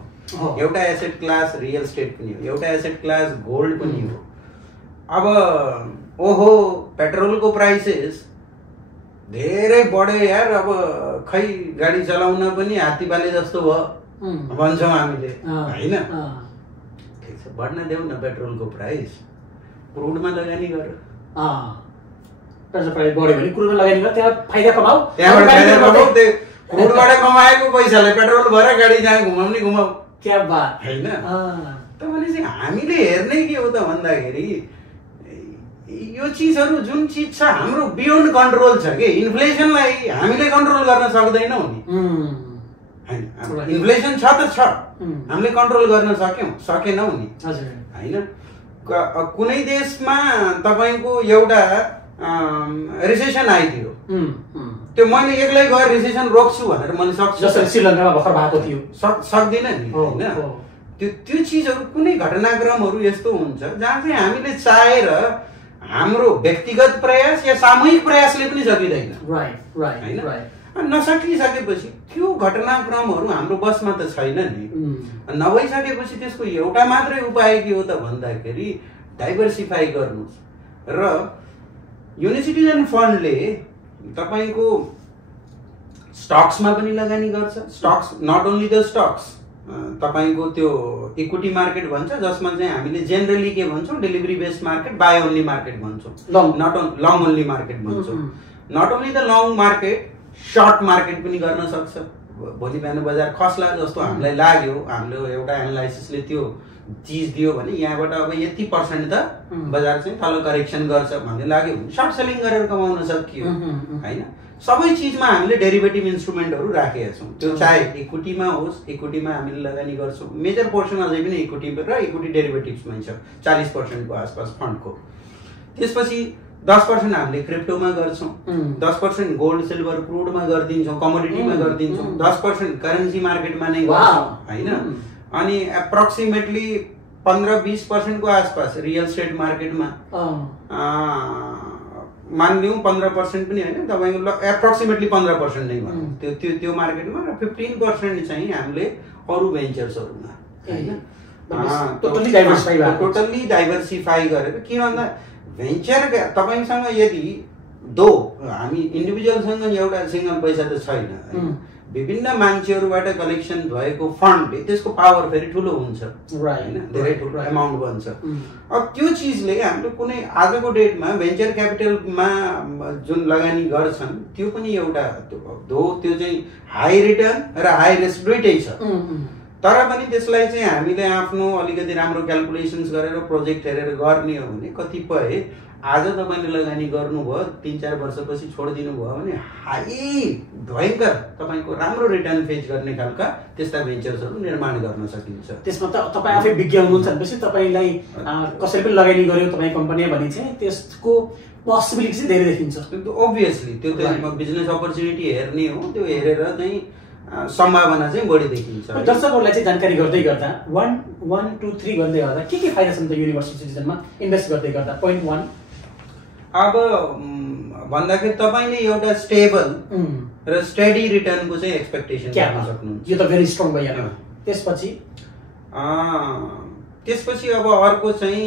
एउटा एसेट क्लास रियल एस्टेट पनि हो, एउटा एसेट क्लास गोल्ड पनि हो। अब ओहो पेट्रोलको प्राइसेस धेरै बढ्यो यार, अब खै गाडी चलाउन पनि हात्ती पाले जस्तो भयो भन्छौँ हामीले होइन। ठिक छ, बढ्न देऊ न पेट्रोलको प्राइस, क्रुडमा लगानी गर, प्राइस बढ्यो भने क्रुडमा लगानी गर, त्यहाँ फाइदा कमाऊ, त्यहाँबाट फाइदा कमाऊ, त्यो क्रुडबाट कमाएको पैसाले पेट्रोल भएर गाडी जहाँ घुमाउने घुमाऊ। क्या बात होइन। तपाईँले चाहिँ हामीले हेर्ने के हो त भन्दाखेरि यो चिजहरू जुन चिज छ हाम्रो बियोन्ड कन्ट्रोल छ कि, इन्फ्लेसनलाई हामीले कन्ट्रोल गर्न सक्दैनौँ नि होइन। इन्फ्लेसन छ त छ, हामीले कन्ट्रोल गर्न सकेनौँ नि होइन। कुनै देशमा तपाईँको एउटा रिसेसन आइदियो, त्यो मैले एक्लै गएर रिसेसन रोक्छु भनेर मैले सक्छु, जसरी श्रीलङ्कामा भर्खर भएको थियो, सक्दिनँ नि होइन। त्यो चिजहरू कुनै घटनाक्रमहरू यस्तो हुन्छ जहाँ चाहिँ हामीले चाहेर हाम्रो व्यक्तिगत प्रयास या सामूहिक प्रयासले पनि सकिँदैन होइन। नसकिसकेपछि त्यो घटनाक्रमहरू हाम्रो बसमा त छैन नि। नभइसकेपछि त्यसको एउटा मात्रै उपाय के हो त भन्दाखेरि डाइभर्सिफाई गर्नुहोस्। र युनिसिटिजन फन्डले तपाईँको स्टक्समा पनि लगानी गर्छ। स्टक्स नट ओन्ली द स्टक्स, तपाईँको त्यो इक्विटी मार्केट भन्छ जसमा चाहिँ हामीले जेनरली के भन्छौँ delivery based market, buy only market भन्छौँ, लङ ओन्ली मार्केट भन्छौँ। Not only the long market, short market पनि गर्न सक्छ। भोलि बिहान बजार खस्ला जस्तो हामीलाई लाग्यो, हाम्रो एउटा एनालाइसिसले त्यो चिज दियो भने यहाँबाट अब यति % त बजार चाहिँ तल करेक्सन गर्छ भन्ने लाग्यो भने सर्ट सेलिङ गरेर कमाउन सकियो होइन। सबै चिजमा हामीले डेरिभेटिभ इन्स्ट्रुमेन्टहरू राखेका छौँ। त्यो चाहे इक्विटीमा होस्, इक्विटीमा हामीले लगानी गर्छौँ। मेजर पोर्सन अझै पनि इक्विटी र इक्विटी डेरिभेटिभ्समै छ, 40% को आसपास फन्डको। त्यसपछि 10% हामीले क्रिप्टोमा गर्छौँ, 10% गोल्ड सिल्भर क्रुडमा गरिदिन्छौँ, कमोडिटीमा गरिदिन्छौँ, 10% करेन्सी मार्केटमा नै गर्छौँ होइन। अनि एप्रोक्सिमेटली 15-20% को आसपास रियल स्टेट मार्केटमा, मानिलिउँ 15% पनि होइन, तपाईँको एप्रोक्सिमेटली 15% नै भनौँ त्यो मार्केटमा, र 15% चाहिँ हामीले अरू भेन्चर्सहरूमा होइन। टोटल्ली डाइभर्सिफाई गरेर, किन भन्दा भेन्चर तपाईँसँग यदि हामी इन्डिभिजुअलसँग एउटा सिङ्गल पैसा त छैन, विभिन्न मान्छेहरूबाट कलेक्सन भएको फन्डले त्यसको पावर फेरि ठुलो हुन्छ होइन, धेरै ठुलो एमाउन्ट बन्छ। अब त्यो चिजले हाम्रो कुनै आजको डेटमा भेन्चर क्यापिटलमा जुन लगानी गर्छन् त्यो पनि एउटा त्यो चाहिँ हाई रिटर्न र हाई रिस्क दुइटै छ। तर पनि त्यसलाई चाहिँ हामीले आफ्नो अलिकति राम्रो क्यालकुलेसन्स गरेर प्रोजेक्ट हेरेर गर्ने हो भने कतिपय आज तपाईँले लगानी गर्नुभयो 3-4 वर्षपछि छोडिदिनु भयो भने हाई भयङ्कर तपाईँको राम्रो रिटर्न फेच गर्ने खालका त्यस्ता भेन्चर्सहरू निर्माण गर्न सकिन्छ। त्यसमा त तपाईँ आफै विज्ञ हुनुहुन्छ भनेपछि तपाईँलाई कसरी पनि लगानी गर्यो तपाईँ कम्पनीले भने चाहिँ त्यसको पोसिबिलिटी चाहिँ धेरै देखिन्छ। ओभियसली त्यो त बिजनेस अपर्च्युनिटी हेर्ने हो, त्यो हेरेर चाहिँ सम्भावना चाहिँ बढी देखिन्छ। दर्शकहरूलाई चाहिँ जानकारी गर्दै गर्दा 1, 2, 3 गर्दै गर्दा के फाइदा छन् त युनिभर्सिटी सिटिजनमा इन्भेस्ट गर्दै गर्दा? पोइन्ट 1 अब भन्दाखेरि तपाईँले एउटा स्टेबल र स्टेडी रिटर्नको चाहिँ एक्सपेक्टेसन गर्न सक्नुहुन्छ। यो त भेरी स्ट्रङ भइहाल्यो। त्यसपछि अब अर्को चाहिँ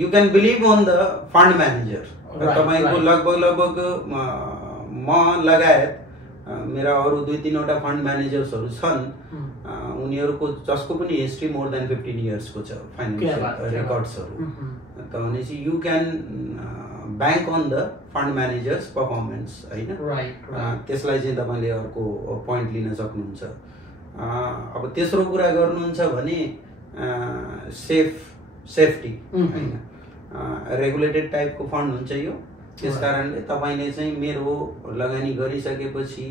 you can believe on the fund manager. तपाईँको लगभग म लगायत मेरा अरू 2-3वटा फन्ड म्यानेजर्सहरू छन्, उनीहरूको जसको पनि हिस्ट्री मोर देन 15 इयर्सको छ फाइनेन्सियल रेकर्ड्सहरू। त भनेपछि you can bank on the fund managers performance होइन। त्यसलाई चाहिँ तपाईँले अर्को पोइन्ट लिन सक्नुहुन्छ। अब तेस्रो कुरा गर्नुहुन्छ भने सेफ्टी होइन, रेगुलेटेड टाइपको फन्ड हुन्छ यो। त्यस कारणले तपाईँले चाहिँ मेरो लगानी गरिसकेपछि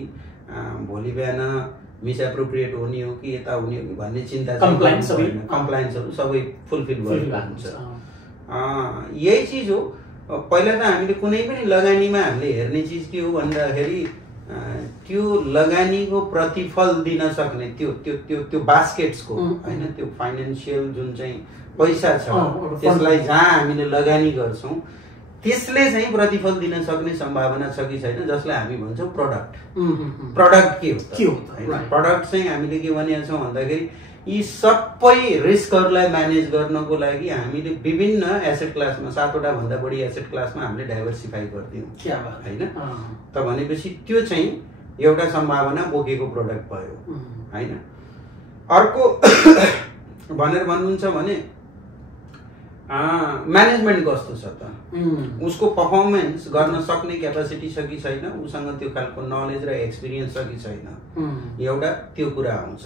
भोलि बिहान मिसएप्रोप्रिएट हुने हो कि यता हुने हो कि भन्ने चिन्ता कम्प्लायन्सहरू सबै फुलफिल गरेको हुन्छ। यही चिज हो। पहिला त हामीले कुनै पनि लगानीमा हामीले हेर्ने चिज के हो भन्दाखेरि त्यो लगानीको प्रतिफल दिन सक्ने त्यो बास्केट्सको होइन, त्यो फाइनेन्सियल जुन चाहिँ पैसा छ त्यसलाई जहाँ हामीले लगानी गर्छौँ त्यसले चाहिँ प्रतिफल दिन सक्ने सम्भावना छ कि छैन, जसलाई हामी भन्छौँ प्रडक्ट। प्रडक्ट के हो? प्रडक्ट चाहिँ हामीले के भनेका छौँ भन्दाखेरि यी सबै रिस्कहरूलाई म्यानेज गर्नको लागि हामीले विभिन्न एसेट क्लासमा 7वटा भन्दा बढी एसेट क्लासमा हामीले डाइभर्सिफाई गरिदियौँ होइन। त भनेपछि त्यो चाहिँ एउटा सम्भावना बोकेको प्रडक्ट भयो होइन। अर्को भनेर भन्नुहुन्छ भने म्यानेजमेन्ट कस्तो छ त, उसको पर्फर्मेन्स गर्न सक्ने क्यापासिटी छ कि छैन, उसँग त्यो खालको नलेज र एक्सपिरियन्स छ कि छैन, एउटा त्यो कुरा आउँछ।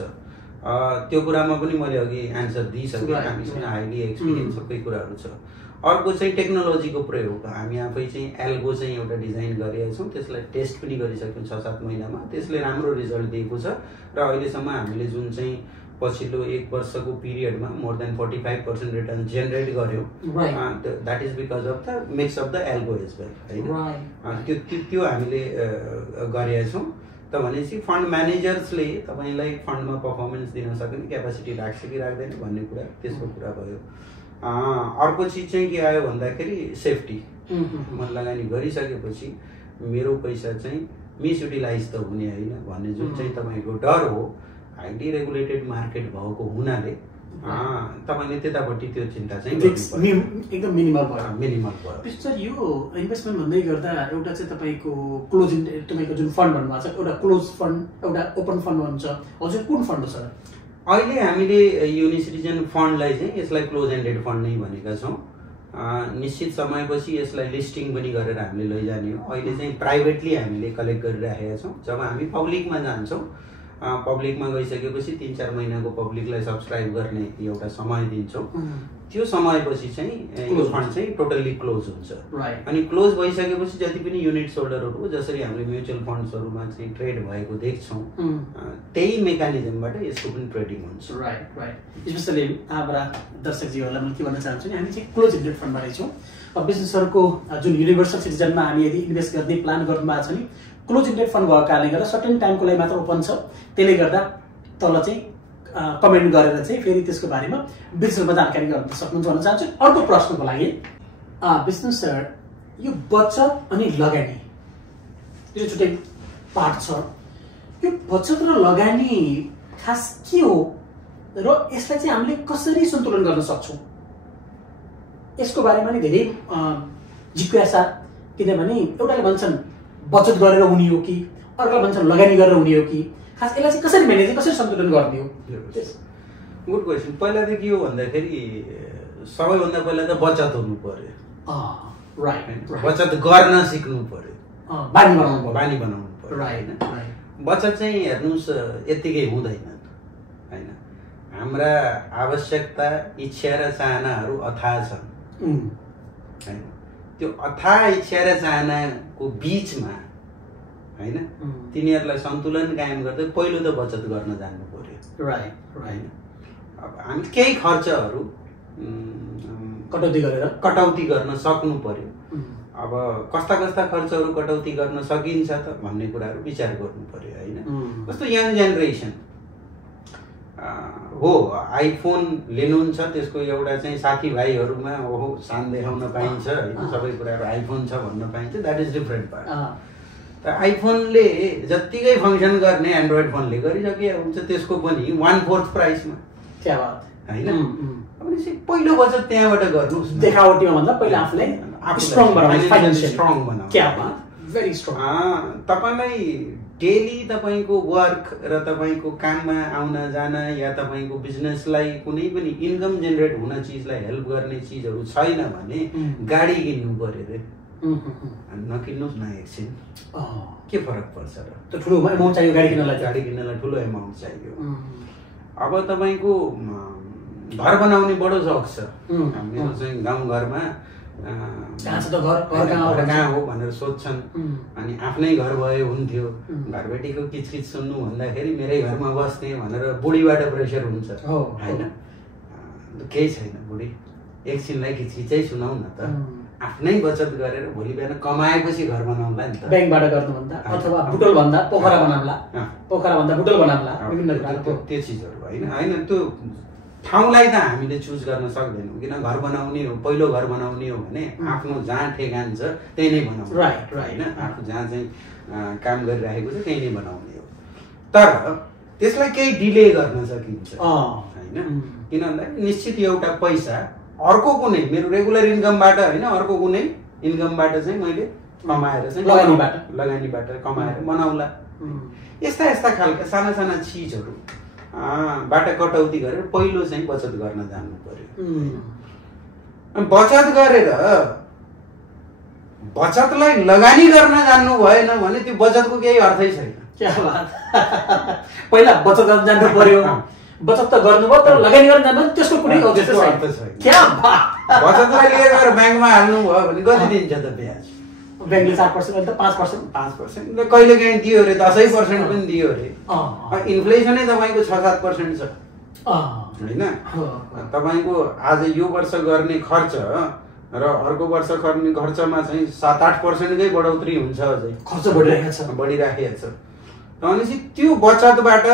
त्यो कुरामा पनि मैले अघि एन्सर दिइसकेँ, हामीसँग हाइली एक्सपिरियन्स सबै कुराहरू छ। अर्को चाहिँ टेक्नोलोजीको प्रयोग। हामी आफै चाहिँ एल्गो चाहिँ एउटा डिजाइन गरेका छौँ, त्यसलाई टेस्ट पनि गरिसक्यौँ 6-7 महिनामा, त्यसले राम्रो रिजल्ट दिएको छ। र अहिलेसम्म हामीले जुन चाहिँ पछिल्लो 1 वर्षको पिरियडमा मोर देन 45% रिटर्न जेनरेट गर्यो, that is because of the mix of the algo as well होइन। त्यो हामीले गरेका छौँ। त भनेपछि फन्ड म्यानेजर्सले तपाईँलाई फन्डमा पर्फर्मेन्स दिन सक्ने क्यापासिटी राख्छ कि राख्दैन भन्ने कुरा त्यसको कुरा भयो। अर्को चिज चाहिँ के आयो भन्दाखेरि सेफ्टी। लगानी गरिसकेपछि मेरो पैसा चाहिँ मिसयुटिलाइज त हुने होइन भन्ने जुन चाहिँ तपाईँको डर हो, हाइली रेगुलेटेड मार्केट भएको हुनाले तपाईँले त्यतापट्टि त्यो चिन्ता चाहिँ एकदम मिनिमल भयो। मिनिमल सर यो इन्भेस्टमेन्ट भन्दै गर्दा एउटा चाहिँ तपाईँको तपाईँको जुन फन्ड भन्नुभएको छ, एउटा क्लोज फन्ड एउटा ओपन फन्ड भन्छ, हजुर कुन फन्ड हो सर? अहिले हामीले युनिसिटिजन फन्डलाई चाहिँ यसलाई क्लोज एन्डेड फन्ड नै भनेका छौँ। निश्चित समयपछि यसलाई लिस्टिङ पनि गरेर हामीले लैजाने हो। अहिले चाहिँ प्राइभेटली हामीले कलेक्ट गरिराखेका छौँ। जब हामी पब्लिकमा जान्छौँ, पब्लिकमा गइसकेपछि 3-4 महिनाको पब्लिकलाई सब्सक्राइब गर्ने एउटा समय दिन्छौँ। त्यो समयपछि चाहिँ यो फन्ड चाहिँ टोटल्ली क्लोज हुन्छ। अनि क्लोज भइसकेपछि जति पनि युनिट होल्डरहरू जसरी हामीले म्युचुअल फन्ड्सहरूमा चाहिँ ट्रेड भएको देख्छौँ, त्यही मेकानिजमबाट यसको पनि ट्रेडिङ हुन्छ। राइट। स्पेसली हाम्रा दर्शकजीहरूलाई म के भन्न चाहन्छु नि, हामी चाहिँ क्लोज इन्डेड फन्डमा रहेछौँ। बिजनेसहरूको जुन युनिभर्सल सिटिजनमा हामी यदि इन्भेस्ट गर्ने प्लान गर्नुभएको छ नि, क्लोज इन्डेड फन्ड भएको कारणले गर्दा सर्टेन टाइमको लागि मात्र ओपन छ। त्यसले गर्दा तल चाहिँ कमेन्ट गरेर चाहिँ फेरि त्यसको बारेमा विस्तृतमा जानकारी गराउन सक्नुहुन्छ भन्न चाहन्छु। अर्को प्रश्नको लागि विष्णु सर, यो बचत अनि लगानी यो छुट्टै पार्ट छ। यो बचत र लगानी खास के हो र यसलाई चाहिँ हामीले कसरी सन्तुलन गर्न सक्छौँ, यसको बारेमा नि धेरै जिज्ञासा। किनभने एउटाले भन्छन् बचत गरेर हुने हो कि, अर्काले भन्छन् लगानी गरेर हुने हो कि, खास यसलाई चाहिँ कसरी म्यानेज कसरी सन्तुलन गर्ने हो? Good question. पहिला त के हो भन्दाखेरि सबैभन्दा पहिला त बचत हुनु पर्यो। राइट। बचत गर्न सिक्नु पर्यो, बानी बनाउनु पर्यो। राइट। बचत चाहिँ हेर्नुहोस् यत्तिकै हुँदैन होइन। हाम्रा आवश्यकता, इच्छा र चाहनाहरू अथाह छन् होइन। त्यो अथाह इच्छा र चाहनाको बिचमा होइन तिनीहरूलाई सन्तुलन कायम गर्दै पहिलो त बचत गर्न जान्नु पर्यो। राइट। अब हामी केही खर्चहरू कटौती गर्न सक्नु पर्यो। अब कस्ता खर्चहरू कटौती गर्न सकिन्छ त भन्ने कुराहरू विचार गर्नु पर्यो होइन। जस्तो यङ जेनेरेसन हो, आइफोन लिनुहुन्छ, त्यसको एउटा चाहिँ साथीभाइहरूमा ओहो शान देखाउन पाइन्छ होइन, सबै कुराहरू आइफोन छ भन्न पाइन्छ, द्याट इज डिफरेन्ट पार्ट। त आइफोनले जत्तिकै फङ्सन गर्ने एन्ड्रोइड फोनले गरिसकेको हुन्छ, त्यसको पनि 1/4 प्राइसमा। क्या बात होइन। भनेपछि पहिलो बचत त्यहाँबाट गर्नुहोस्, देखावटीमा भन्दा पहिला आफूलाई स्ट्रङ बनाउनु। क्या बात, भेरी स्ट्रङ। तपाईँलाई डेली तपाईँको वर्क र तपाईँको काममा आउन जान या तपाईँको बिजनेसलाई कुनै पनि इन्कम जेनेरेट हुन चिजलाई हेल्प गर्ने चिजहरू छैन भने गाडी किन्नु पर्यो रे, नकिन्नुहोस् न एकछिन, के फरक पर्छ र? त्यो ठुलो एमाउन्ट चाहियो गाडी किन्नलाई ठुलो एमाउन्ट चाहियो। अब तपाईँको घर बनाउने बडो शौक छ। मेरो चाहिँ गाउँघरमा कहाँ हो भनेर सोध्छन्। अनि आफ्नै घर भए हुन्थ्यो, घरबेटीको किचकिच सुन्नु भन्दाखेरि मेरै घरमा बस्ने भनेर बुढीबाट प्रेसर हुन्छ होइन। केही छैन बुढी, एकछिनलाई किचकिचै सुनाउ न त, आफ्नै बचत गरेर भोलि बिहान कमाएपछि घर बनाउला नि त। ब्याङ्कबाट गर्नुभन्दा अथवा बुटोल भन्दा पोखरा बनाउला, पोखरा भन्दा बुटोल बनाउला, विभिन्न त्यो चिजहरू होइन। त्यो ठाउँलाई त हामीले चुज गर्न सक्दैनौँ, किन घर बनाउने हो, पहिलो घर बनाउने हो भने आफ्नो जहाँ ठेगान छ त्यही नै बनाउनु। राइट होइन, आफू जहाँ चाहिँ काम गरिरहेको छ त्यही नै बनाउने हो। तर त्यसलाई केही डिले गर्न सकिन्छ होइन। किन भन्दाखेरि निश्चित एउटा पैसा अर्को कुनै मेरो रेगुलर इन्कमबाट होइन, अर्को कुनै इन्कमबाट चाहिँ मैले कमाएर चाहिँ लगानीबाट कमाएर बनाउला। यस्ता खालका साना चिजहरू बाट कटौती गरेर पहिलो चाहिँ बचत गर्न जान्नु पर्यो। बचत गरेर बचतलाई लगानी गर्न जान्नु भएन भने त्यो बचतको केही अर्थै छैन। क्या बात। पहिला बचत गर्न जान्नु पर्यो, बचत त गर्नुभयो तर लगानी गर्न जान्नु त्यसको कुनै अर्थ छैन। क्या बात। बचतलाई लिएर ब्याङ्कमा हाल्नु भयो भने कति दिन्छ त ब्याज? ब्याङ्कले 4% 5% कहिले काहीँ दियो अरे, 10% पनि दियो अरे। इन्फ्लेसनै तपाईँको 6-7% छ होइन। तपाईँको आज यो वर्ष गर्ने खर्च र अर्को वर्ष गर्ने खर्चमा चाहिँ 7-8%कै बढोत्तरी हुन्छ, अझै खर्च बढिराखेको छ। भनेपछि त्यो बचतबाट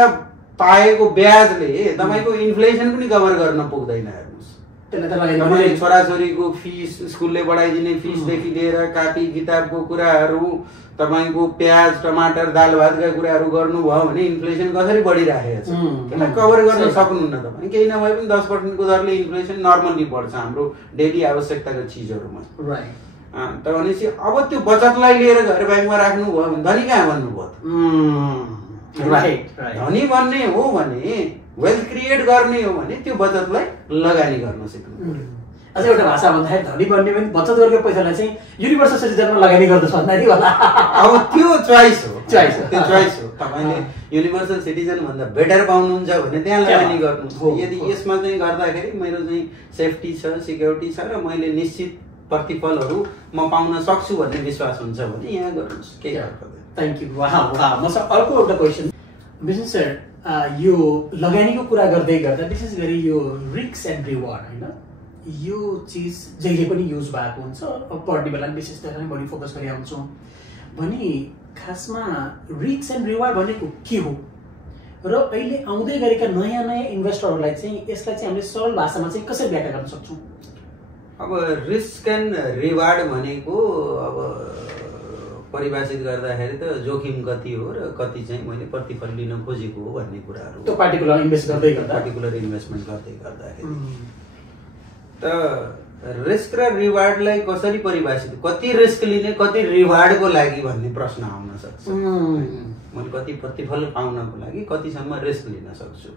पाएको ब्याजले तपाईँको इन्फ्लेसन पनि कभर गर्न पुग्दैन। हेर्नुहोस् त्यसलाई छोराछोरीको फिस, स्कुलले पढाइदिने फिसदेखि लिएर कापी किताबको कुराहरू, तपाईँको प्याज टमाटर दाल भातका कुराहरू गर्नुभयो भने इन्फ्लेसन कसरी बढिरहेको छ त्यसलाई कभर गर्न सक्नुहुन्न तपाईँ। केही नभए पनि 10% को दरले इन्फ्लेसन नर्मल्ली बढ्छ हाम्रो डेली आवश्यकताका चिजहरूमा। त भनेपछि अब त्यो बचतलाई लिएर घर ब्याङ्कमा राख्नुभयो भने धनी कहाँ बन्नुभयो त? धनी बन्ने हो भने, वेल्थ क्रिएट गर्ने हो भने त्यो बचतलाई लगानी गर्न सिक्नु। अझ एउटा भाषा भन्दाखेरि धनी बन्ने पनि बचत गरेको पैसालाई चाहिँ युनिभर्सल सिटिजनमा लगानी गर्दछ भन्दा नि होला। अब त्यो चोइस हो, त्यो चोइस हो। तपाईँले युनिभर्सल सिटिजन भन्दा बेटर पाउनुहुन्छ भने त्यहाँ लगानी गर्नु। यदि यसमा चाहिँ गर्दाखेरि मेरो चाहिँ सेफ्टी छ, सिक्योरिटी छ र मैले निश्चित प्रतिफलहरू म पाउन सक्छु भन्ने विश्वास हुन्छ भने यहाँ गर्नुहोस्, केही फरक पर्दैन। Thank you. मसँग अर्को एउटा क्वेसन, विष्णु सर, यो लगानीको कुरा गर्दै गर्दा विशेष गरी यो रिस्क एन्ड रिवार्ड होइन, यो चिज जहिले पनि युज भएको हुन्छ, पढ्ने बेला विशेष गरेर बढी फोकस गरी आउँछौँ भने खासमा रिस्क एन्ड रिवार्ड भनेको के हो र अहिले आउँदै गरेका नयाँ नयाँ इन्भेस्टरहरूलाई चाहिँ यसलाई चाहिँ हामीले सरल भाषामा चाहिँ कसरी व्याख्या गर्न सक्छौँ? अब रिस्क एन्ड रिवार्ड भनेको अब परिभाषित गर्दाखेरि त जोखिम कति हो र कति चाहिँ मैले प्रतिफल लिन खोजेको हो भन्ने कुराहरू। त्यो पार्टिकुलर इन्भेस्ट गर्दै गर्दा, पार्टिकुलर इन्भेस्टमेन्ट गर्दै गर्दाखेरि त रिस्क र रिवार्डलाई कसरी परिभाषित, कति रिस्क लिने कति रिवार्डको लागि भन्ने प्रश्न आउन सक्छ। मैले कति प्रतिफल पाउनको लागि कतिसम्म रिस्क लिन सक्छु।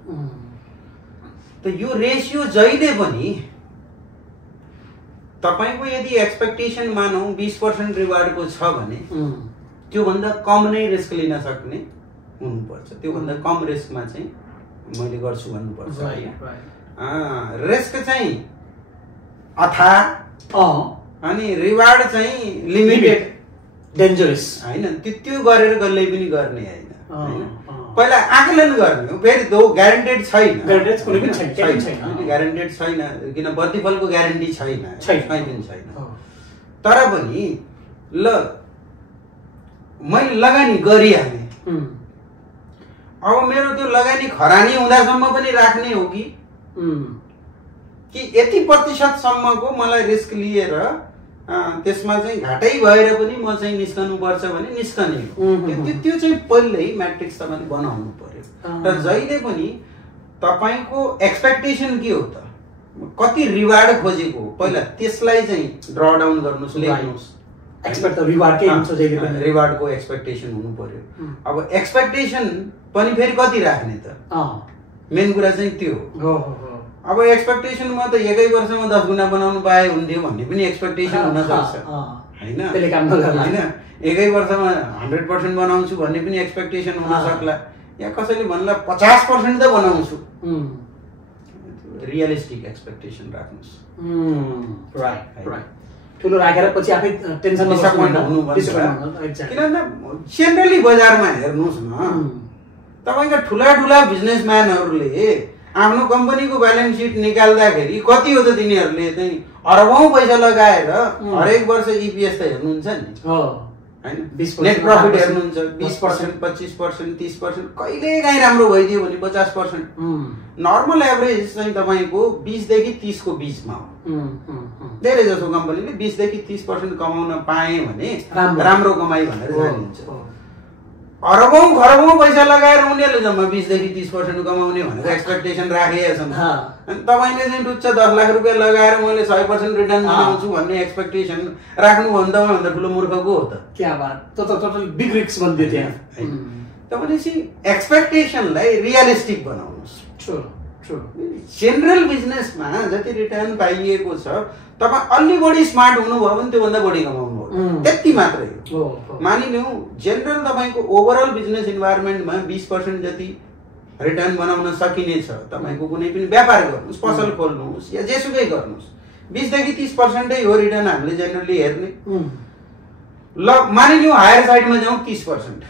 त यो रेसियो जहिले पनि तपाईको यदि एक्सपेक्टेसन मानौ 20% रिवार्डको छ भने त्योभन्दा कम नै रिस्क लिन सक्ने हुनुपर्छ। त्योभन्दा कम रिस्कमा चाहिँ मैले गर्छु भन्नुपर्छ। रिस्क चाहिँ अथाह अनि रिवार्ड चाहिँ लिमिटेड, डेन्जरस होइन। त्यो गरेर गल्लै पनि गर्ने होइन। पहिला आकलन गर्ने हो, फेरि दो ग्यारेन्टेड छैन, ग्यारेन्टेड छैन किन प्रतिफलको ग्यारेन्टी छैन। तर पनि ल मैले लगानी गरिहालेँ, अब मेरो त्यो लगानी खरानी हुँदासम्म पनि राख्ने हो कि यति प्रतिशतसम्मको मलाई रिस्क लिएर त्यसमा चाहिँ घाटै भएर पनि म चाहिँ निस्कनु पर्छ भने निस्कने हो। त्यो चाहिँ पहिल्यै म्याट्रिक्स तपाईँले बनाउनु पर्यो। र जहिले पनि तपाईँको एक्सपेक्टेसन के हो त, कति रिवार्ड खोजेको हो, पहिला त्यसलाई चाहिँ ड्र डाउन गर्नुहोस्, लेख्नुहोस्। एक्सपेक्ट रिवार्ड के हुन्छ जहिले पनि रिवार्डको एक्सपेक्टेसन हुनु पर्यो। अब एक्सपेक्टेसन पनि फेरि कति राख्ने त, मेन कुरा चाहिँ त्यो हो। अब एक्सपेक्टेसनमा त एकै वर्षमा 10 गुणा बनाउनु पाए हुन्थ्यो भन्ने पनि एक्सपेक्टेसन हुन सक्छ होइन। एकै वर्षमा 100% बनाउँछु भन्ने पनि एक्सपेक्टेसन हुन सक्ला, या कसैले भन्ला 50% त बनाउँछु। रियलिस्टिक एक्सपेक्टेसन राख्नुहोस्। राइट। ठुलो राखेर पछि आफै टेन्सन हुनुपर्छ। किनभने जेनरली बजारमा हेर्नुहोस् न, तपाईँका ठुला ठुला बिजनेसम्यानहरूले आफ्नो कम्पनीको ब्यालेन्स सिट निकाल्दाखेरि कति हो त तिनीहरूले चाहिँ अरबौं पैसा लगाएर हरेक वर्ष इपिएस त हेर्नुहुन्छ नि हैन, नेट प्रफिट हेर्नुहुन्छ 20%, 25%, 30%, कहिले काहीँ राम्रो भइदियो भने 50%। नर्मल एभरेज चाहिँ तपाईको 20 देखि 30 को बीचमा हो। धेरै जसो कम्पनीले 20 देखि 30% कमाउन पाए भने राम्रो कमाई भनेर जानिन्छ। अरबौं खरबौं पैसा लगाएर उनीहरूले जम्मा 20 देखि 30% कमाउने भनेर एक्सपेक्टेसन राखेका छन्। अनि तपाईले चाहिँ टुच्चा 10 लाख रुपैयाँ लगाएर मैले 100% रिटर्न बनाउँछु भन्ने एक्सपेक्टेसन राख्नु भन्दा ठुलो मूर्ख को हो त? क्या बात, त टोटल बिग रिस्क बन्दियो त्यहाँ। तपाईले एक्सपेक्टेसनलाई रियलिस्टिक बनाउनुस्। जेनरल बिजनेसमा जति रिटर्न पाइएको छ, तपाई अलि बढी स्मार्ट हुनुभयो भने त्योभन्दा बढी कमाउनु हो, त्यति मात्रै हो। मानिलिउँ जेनरल तपाईको ओभरअल बिजनेस इन्भाइरोमेन्टमा 20% जति रिटर्न बनाउन सकिने छ। तपाईको कुनै पनि व्यापार गर्नुहोस्, पसल खोल्नुहोस् या जेसुकै गर्नुहोस्, 20 देखि 30% हो रिटर्न हामीले जेनरली हेर्ने। ल मानिलिउँ हायर साइडमा जाउँ 30%,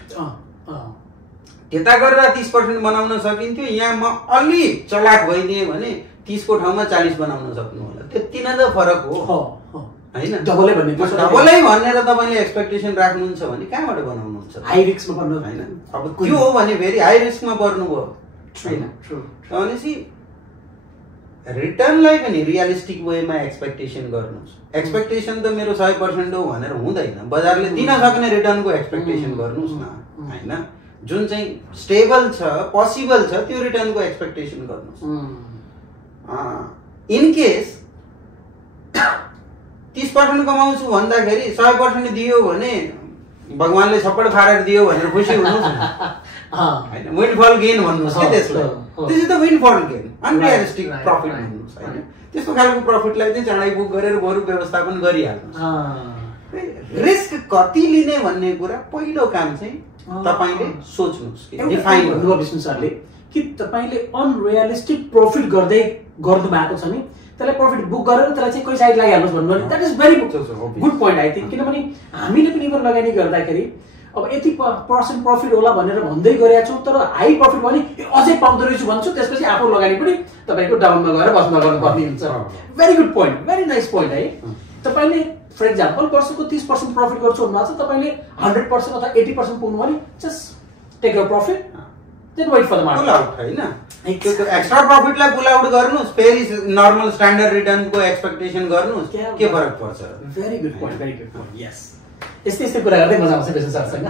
त्यता गरेर 30% बनाउन सकिन्थ्यो। यहाँ म अलि चलाक भइदिएँ भने 30 को ठाउँमा 40 बनाउन सक्नु होला। त्यति नै त फरक हो हैन। डबलै भनेर तपाईले एक्सपेक्टेसन राख्नुहुन्छ भने कहाँबाट बनाउनुहुन्छ? हाई रिस्कमा पर्नु हैन। अब त्यो हो भने फेरि हाई रिस्कमा पर्नु भयो हैन। भनेपछि रिटर्नलाई पनि रियलिस्टिक वेमा एक्सपेक्टेसन गर्नुहोस्। एक्सपेक्टेसन त मेरो 100% हो भनेर हुँदैन। बजारले दिन सक्ने रिटर्नको एक्सपेक्टेसन गर्नुहोस् न, होइन? जुन चाहिँ स्टेबल छ, पोसिबल छ, त्यो रिटर्नको एक्सपेक्टेसन गर्नुहोस्। इन केस 30% कमाउँछु भन्दाखेरि 100% दियो भने भगवानले छप्पड फाडेर दियो भनेर खुसी हुनुहोस् न, होइन? विन्डफल गेन भन्नुहोस् के त्यसलाई। This is the windfall gain, unrealistic profit भन्नुहोस्, होइन? त्यस्तो खालको प्रफिटलाई चाहिँ चाँडै बुक गरेर बरु व्यवस्थापन गरिहाल्नुहोस्। रिस्क कति लिने भन्ने कुरा पहिलो काम चाहिँ तपाईले सोच्नुहोस् कि डिफाइन गर्नुभयो विष्णु सरले कि तपाईले अनरियलिस्टिक प्रफिट गर्दै गर्नु भएको छ नि, त्यसलाई प्रफिट बुक गरेर त्यसलाई चाहिँ कोही साइड लगाइहाल्नुहोस् भन्नुभयो। That is very good point I think. किनभने हामीले पनि इभन लगानी गर्दाखेरि अब यति % प्रफिट होला भनेर भन्दै गरेका छौँ, तर हाई प्रफिट भने अझै पाउँदो रहेछु भन्छु, त्यसपछि आफू लगानी पनि तपाईँको डाउनमा गएर बस्न गर्नुपर्ने हुन्छ। Very good point, very nice point है। तपाईँले फर इक्जाम्पल वर्षको 30% प्रफिट गर्छु भन्नुभएको छ, तपाईँले 100% अथवा 80% पुग्नु भने just take your profit, then wait for the market. Pull out, होइन? त्यो एक्स्ट्रा प्रफिटलाई पुल आउट गर्नुहोस्, फेरि नर्मल स्ट्यान्डर्ड रिटर्नको एक्सपेक्टेसन गर्नुहोस्, के फरक पर्छ? Very good point, very good point. Yes, यस्तै कुरा गर्दै मजा आउँछ विष्णु सरसँग।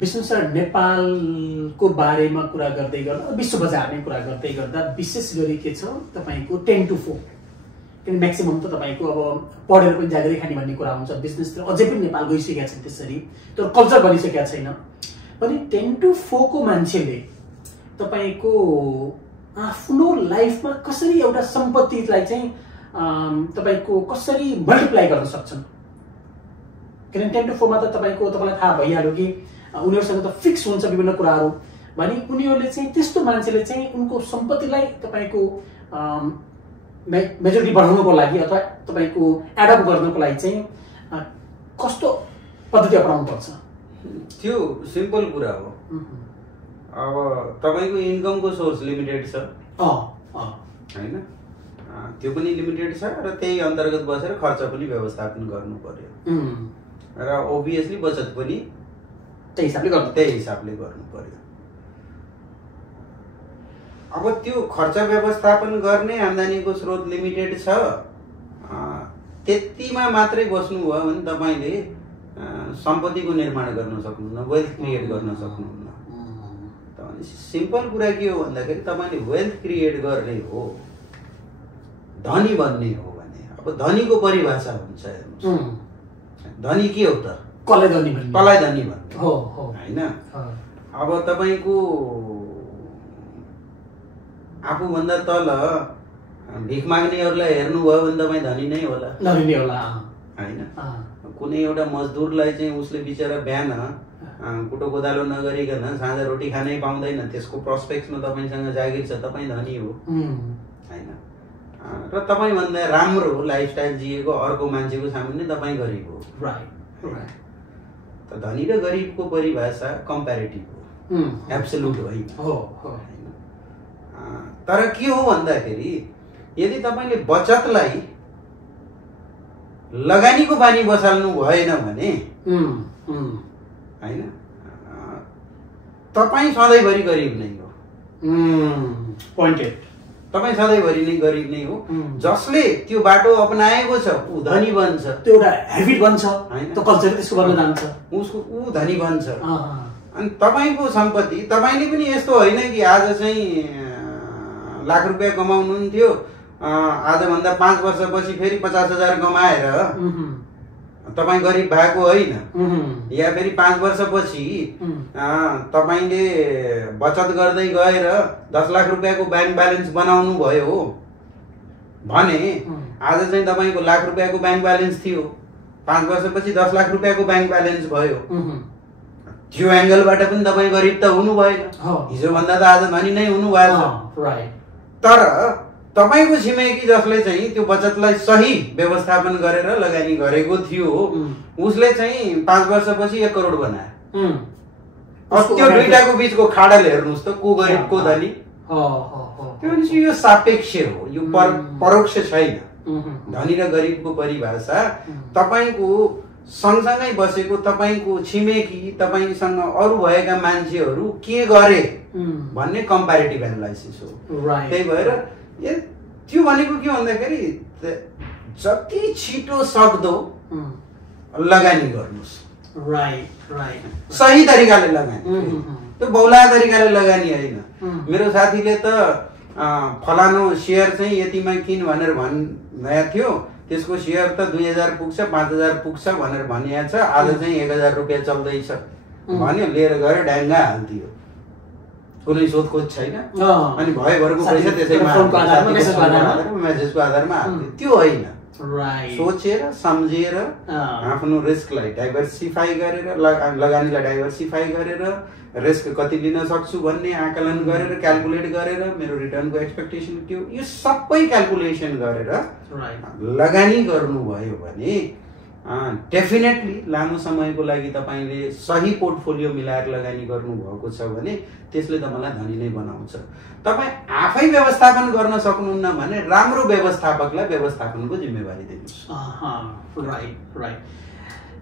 विष्णु सर, नेपालको बारेमा कुरा गर्दै गर्दा, विश्व बजारमै कुरा गर्दै गर्दा विशेष गरी के छ तपाईँको 10 to 4, किन म्याक्सिमम त तपाईँको अब पढेर पनि जागिरै खाने भन्ने कुरा हुन्छ। बिजनेसतिर अझै पनि नेपाल गइसकेका छन् त्यसरी, तर कल्चर बनिसकेका छैन पनि। 10 to 4 को मान्छेले तपाईँको आफ्नो लाइफमा कसरी एउटा सम्पत्तिलाई चाहिँ तपाईँको कसरी मल्टिप्लाई गर्न सक्छन्? किनभने 10 to 4 मा त तपाईँलाई थाहा भइहाल्यो कि उनीहरूसँग त फिक्स हुन्छ विभिन्न कुराहरू भने उनीहरूले चाहिँ त्यस्तो मान्छेले चाहिँ उनको सम्पत्तिलाई तपाईँको मेजोरिटी बढाउनको लागि अथवा तपाईँको एडप्ट गर्नको लागि चाहिँ कस्तो पद्धति अपनाउनु पर्छ? त्यो सिम्पल कुरा हो। अब तपाईँको इन्कमको सोर्स लिमिटेड छ, होइन? त्यो पनि लिमिटेड छ र त्यही अन्तर्गत बसेर खर्च पनि व्यवस्थापन गर्नु पर्यो र ओभियसली बचत पनि त्यही हिसाबले गर्नु पर्यो। अब त्यो खर्च व्यवस्थापन गर्ने आम्दानीको स्रोत लिमिटेड छ, त्यतिमा मात्रै बस्नुभयो भने तपाईँले सम्पत्तिको निर्माण गर्न सक्नुहुन्न, वेल्थ क्रिएट गर्न सक्नुहुन्न। सिम्पल कुरा के हो भन्दाखेरि तपाईँले वेल्थ क्रिएट गर्ने हो, धनी बन्ने हो भने अब धनीको परिभाषा हुन्छ, हेर्नुहोस्, धनी के हो त? कसलाई धनी भन्ने हो, होइन? अब तपाईँको आफूभन्दा तल भिख माग्नेहरूलाई हेर्नुभयो भने तपाईँ धनी नै होला, होइन? कुनै एउटा मजदुरलाई चाहिँ उसले बिचरा बिहान कुटो कोदालो नगरिकन साँझ रोटी खानै पाउँदैन, त्यसको प्रोस्पेक्टमा तपाईँसँग जागिर छ, तपाईँ धनी हो, होइन? र तपाईँभन्दा राम्रो लाइफस्टाइल जिएको अर्को मान्छेको सामुन्ने तपाईँ गरिब हो। त धनी र गरिबको परिभाषा कम्प्यारेटिभ हो, एब्सोल्युट होइन। तर के हो भन्दाखेरि यदि तपाईँले बचतलाई लगानीको बानी बसाल्नु भएन भने, होइन, तपाईँ सधैँभरि गरिब नै हो। पोइन्टेड, तपाईँ सधैँभरि नै गरिब नै हो। जसले त्यो बाटो अपनाएको छ ऊ धनी बन्छ, त्यो एउटा ह्याबिट बन्छ, होइन? त्यो कल्चर त्यसको गर्न जान्छ, ऊ धनी बन्छ। अनि तपाईँको सम्पत्ति, तपाईँले पनि यस्तो होइन कि आज चाहिँ लाख रुपियाँ कमाउनुहुन्थ्यो, आजभन्दा 5 वर्षपछि फेरि 50,000 कमाएर तपाईँ गरिब भएको होइन, या फेरि 5 वर्षपछि तपाईँले बचत गर्दै गएर 10 लाख रुपियाँको ब्याङ्क ब्यालेन्स बनाउनु भयो भने आज चाहिँ तपाईँको लाख रुपियाँको ब्याङ्क ब्यालेन्स थियो, 5 वर्षपछि 10 लाख रुपियाँको ब्याङ्क ब्यालेन्स भयो। त्यो एङ्गलबाट पनि तपाईँ गरिब त हुनु भएन, हिजोभन्दा त आज धनी नै हुनु भएछ। तर तपाईँको छिमेकी जसले चाहिँ त्यो बचतलाई सही व्यवस्थापन गरेर लगानी गरेको थियो, उसले चाहिँ 5 वर्षपछि 1 करोड बनायो। त्यो दुईटाको बीचको खाडल हेर्नुहोस् त, को गरिब को धनी। त्यो यो सापेक्ष हो, यो परोक्ष छैन। धनी र गरिबको परिभाषा तपाईँको सँगसँगै बसेको तपाईँको छिमेकी, तपाईँसँग अरू भएका मान्छेहरू के गरे भन्ने कम्प्यारेटिभ एनालाइसिस हो। त्यही भएर त्यो भनेको के भन्दाखेरि जति छिटो सक्दो लगानी गर्नुहोस्। राइट राइट, सही तरिकाले लगानी, त्यो बौला तरिकाले लगानी होइन। मेरो साथीले त फलानु सेयर चाहिँ यतिमा किन भनेर भन्नुभएको थियो, त्यसको सेयर त 2000 पुग्छ 5000 पुग्छ भनेर भनिएको छ, आज चाहिँ 1000 रुपियाँ चल्दैछ भन्यो, लिएर गएर ड्याङ्गा हालिदियो, कुनै सोधखोज छैन। अनि भयोभरको पैसा त्यसैमा मेसेजको आधारमा हालिदियो। त्यो होइन, सोचेर सम्झेर आफ्नो रिस्कलाई डाइभर्सिफाई गरेर, लगानीलाई डाइभर्सिफाई गरेर, रिस्क कति लिन सक्छु भन्ने आकलन गरेर, क्यालकुलेट गरेर, मेरो रिटर्नको एक्सपेक्टेसन के हो, यो सबै क्यालकुलेसन गरेर लगानी गर्नुभयो भने डेफिनेटली लामो समयको लागि तपाईँले सही पोर्टफोलियो मिलाएर लगानी गर्नुभएको छ भने त्यसले तपाईँलाई धनी नै बनाउँछ। तपाईँ आफै व्यवस्थापन गर्न सक्नुहुन्न भने राम्रो व्यवस्थापकलाई व्यवस्थापनको जिम्मेवारी दिनुहोस्। Right right,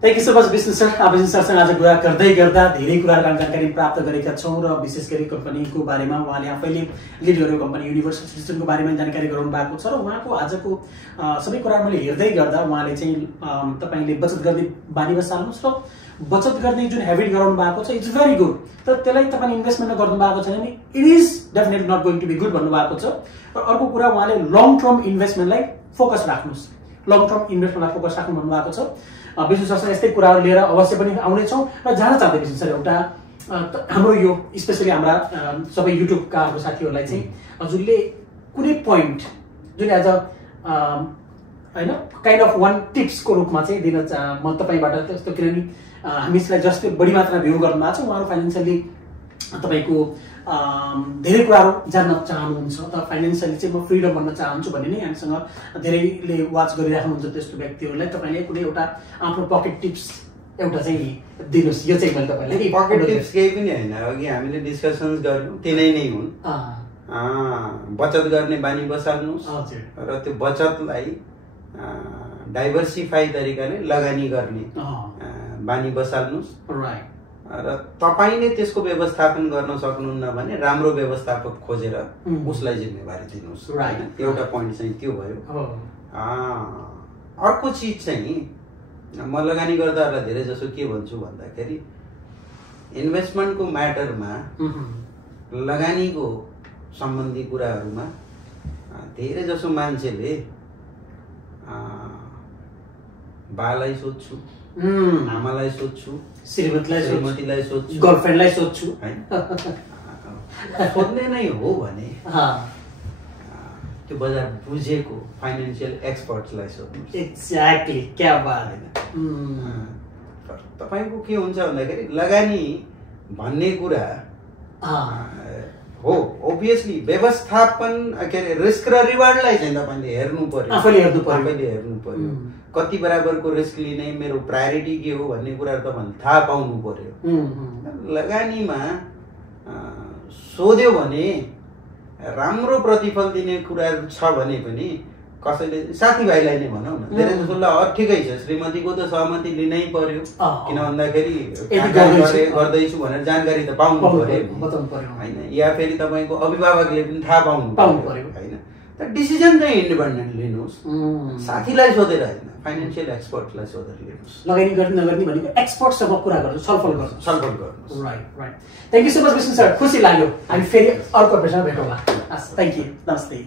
thank you so much Vishnu sir. अब सरसँग आज कुरा गर्दै गर्दा धेरै कुराहरूको जानकारी प्राप्त गरेका छौँ र विशेष गरी कम्पनीको बारेमा उहाँले आफैले लिड गरेको कम्पनी युनिभर्सल सिस्टमको बारेमा जानकारी गराउनु भएको छ र उहाँको आजको सबै कुरा मैले हेर्दै गर्दा उहाँले चाहिँ तपाईँले बचत गर्ने बानी बसाल्नुहोस् र बचत गर्ने जुन हेबिट गराउनु भएको छ इट्स भेरी गुड, तर त्यसलाई तपाईँले इन्भेस्टमेन्ट गर्नु भएको छैन भने it is definitely not going to be good भन्नुभएको छ। र अर्को कुरा उहाँले लङ टर्म इन्भेस्टमेन्टलाई फोकस राख्नुहोस्, लङ टर्म इन्भेस्टमेन्टलाई फोकस राख्नु भन्नुभएको छ। विष्णु सरसँग यस्तै कुराहरू लिएर अवश्य पनि आउनेछौँ र जान चाहँदै विष्णु सर एउटा हाम्रो यो स्पेसली हाम्रा सबै युट्युबका हाम्रो साथीहरूलाई चाहिँ हजुरले कुनै पोइन्ट जुन एज अ होइन काइन्ड अफ वान टिप्सको रूपमा चाहिँ दिन म तपाईँबाट त्यस्तो, किनभने हामीलाई जसले बढी मात्रामा भ्यू गर्नु भएको छ उहाँहरू फाइनेन्सियली तपाईँको धेरै कुराहरू जान्न चाहनुहुन्छ, त फाइनेन्सियली चाहिँ म फ्रिडम भन्न चाहन्छु भन्ने नै हामीसँग धेरैले वाच गरिराख्नुहुन्छ। त्यस्तो व्यक्तिहरूलाई तपाईँले कुनै एउटा आफ्नो पकेट टिप्स एउटा चाहिँ दिनुहोस्। यो चाहिँ मैले तपाईँलाई पकेट टिप्स केही पनि होइन, अघि हामीले डिस्कसन्स गर्यौँ तिनै नै हुन्। बचत गर्ने बानी बसाल्नुहोस् र त्यो बचतलाई डाइभर्सिफाई तरिकाले लगानी गर्ने बानी बसाल्नुहोस् र तपाईँले त्यसको व्यवस्थापन गर्न सक्नुहुन्न भने राम्रो व्यवस्थापक खोजेर उसलाई जिम्मेवारी दिनुहोस्। एउटा पोइन्ट चाहिँ त्यो भयो। अर्को चिज चाहिँ म लगानी गर्दाहरूलाई धेरै जसो के भन्छु भन्दाखेरि इन्भेस्टमेन्टको म्याटरमा, लगानीको सम्बन्धी कुराहरूमा धेरै जसो मान्छेले बालाई सोध्छु, आमालाई सोध्छु, श्रीमतीलाई सोध्छु, गर्लफ्रेन्डलाई सोध्छु हैन, सोध्ने नै हो भने त्यो बजार बुझेको फाइनेन्शियल एक्सपर्ट्सलाई सोध्नुहोस्। एक्ज्याक्टली, क्या बात हैन। तपाईको के हुन्छ भन्दाखेरि लगानी भन्ने कुरा हो ओभियसली व्यवस्थापन के अरे रिस्क र रिवार्डलाई चाहिँ तपाईँले हेर्नु पर्यो, आफैले हेर्नु पर्यो। कति बराबरको रिस्क लिने, मेरो प्रायोरिटी के हो भन्ने कुराहरू तपाईँले थाहा पाउनु पर्यो। लगानीमा सोध्यो भने राम्रो प्रतिफल दिने कुराहरू छ भने पनि कसैले साथीभाइलाई नै भनौँ न, धेरै जसो ल ठिकै छ श्रीमतीको त सहमति लिनै पर्यो, किन भन्दाखेरि गर्दैछु भनेर जानकारी त पाउनु पर्यो होइन, या फेरि तपाईँको अभिभावकले पनि थाहा पाउनु पर्यो होइन। त डिसिजन चाहिँ इन्डिपेन्डेन्ट लिनुहोस्, साथीलाई सोधेर होइन, फाइनेन्शियल एक्सपर्टलाई सोधेर लिनुहोस्। लगानी गर्ने नगर्ने भनेको एक्सपर्टसँग कुरा गर्नु, छलफल गर्नुहोस्। Right right, thank you so much Vishnu sir, खुसी लाग्यो। हामी फेरि अर्को प्रश्न भेटौँला। थ्याङ्क यू, नमस्ते।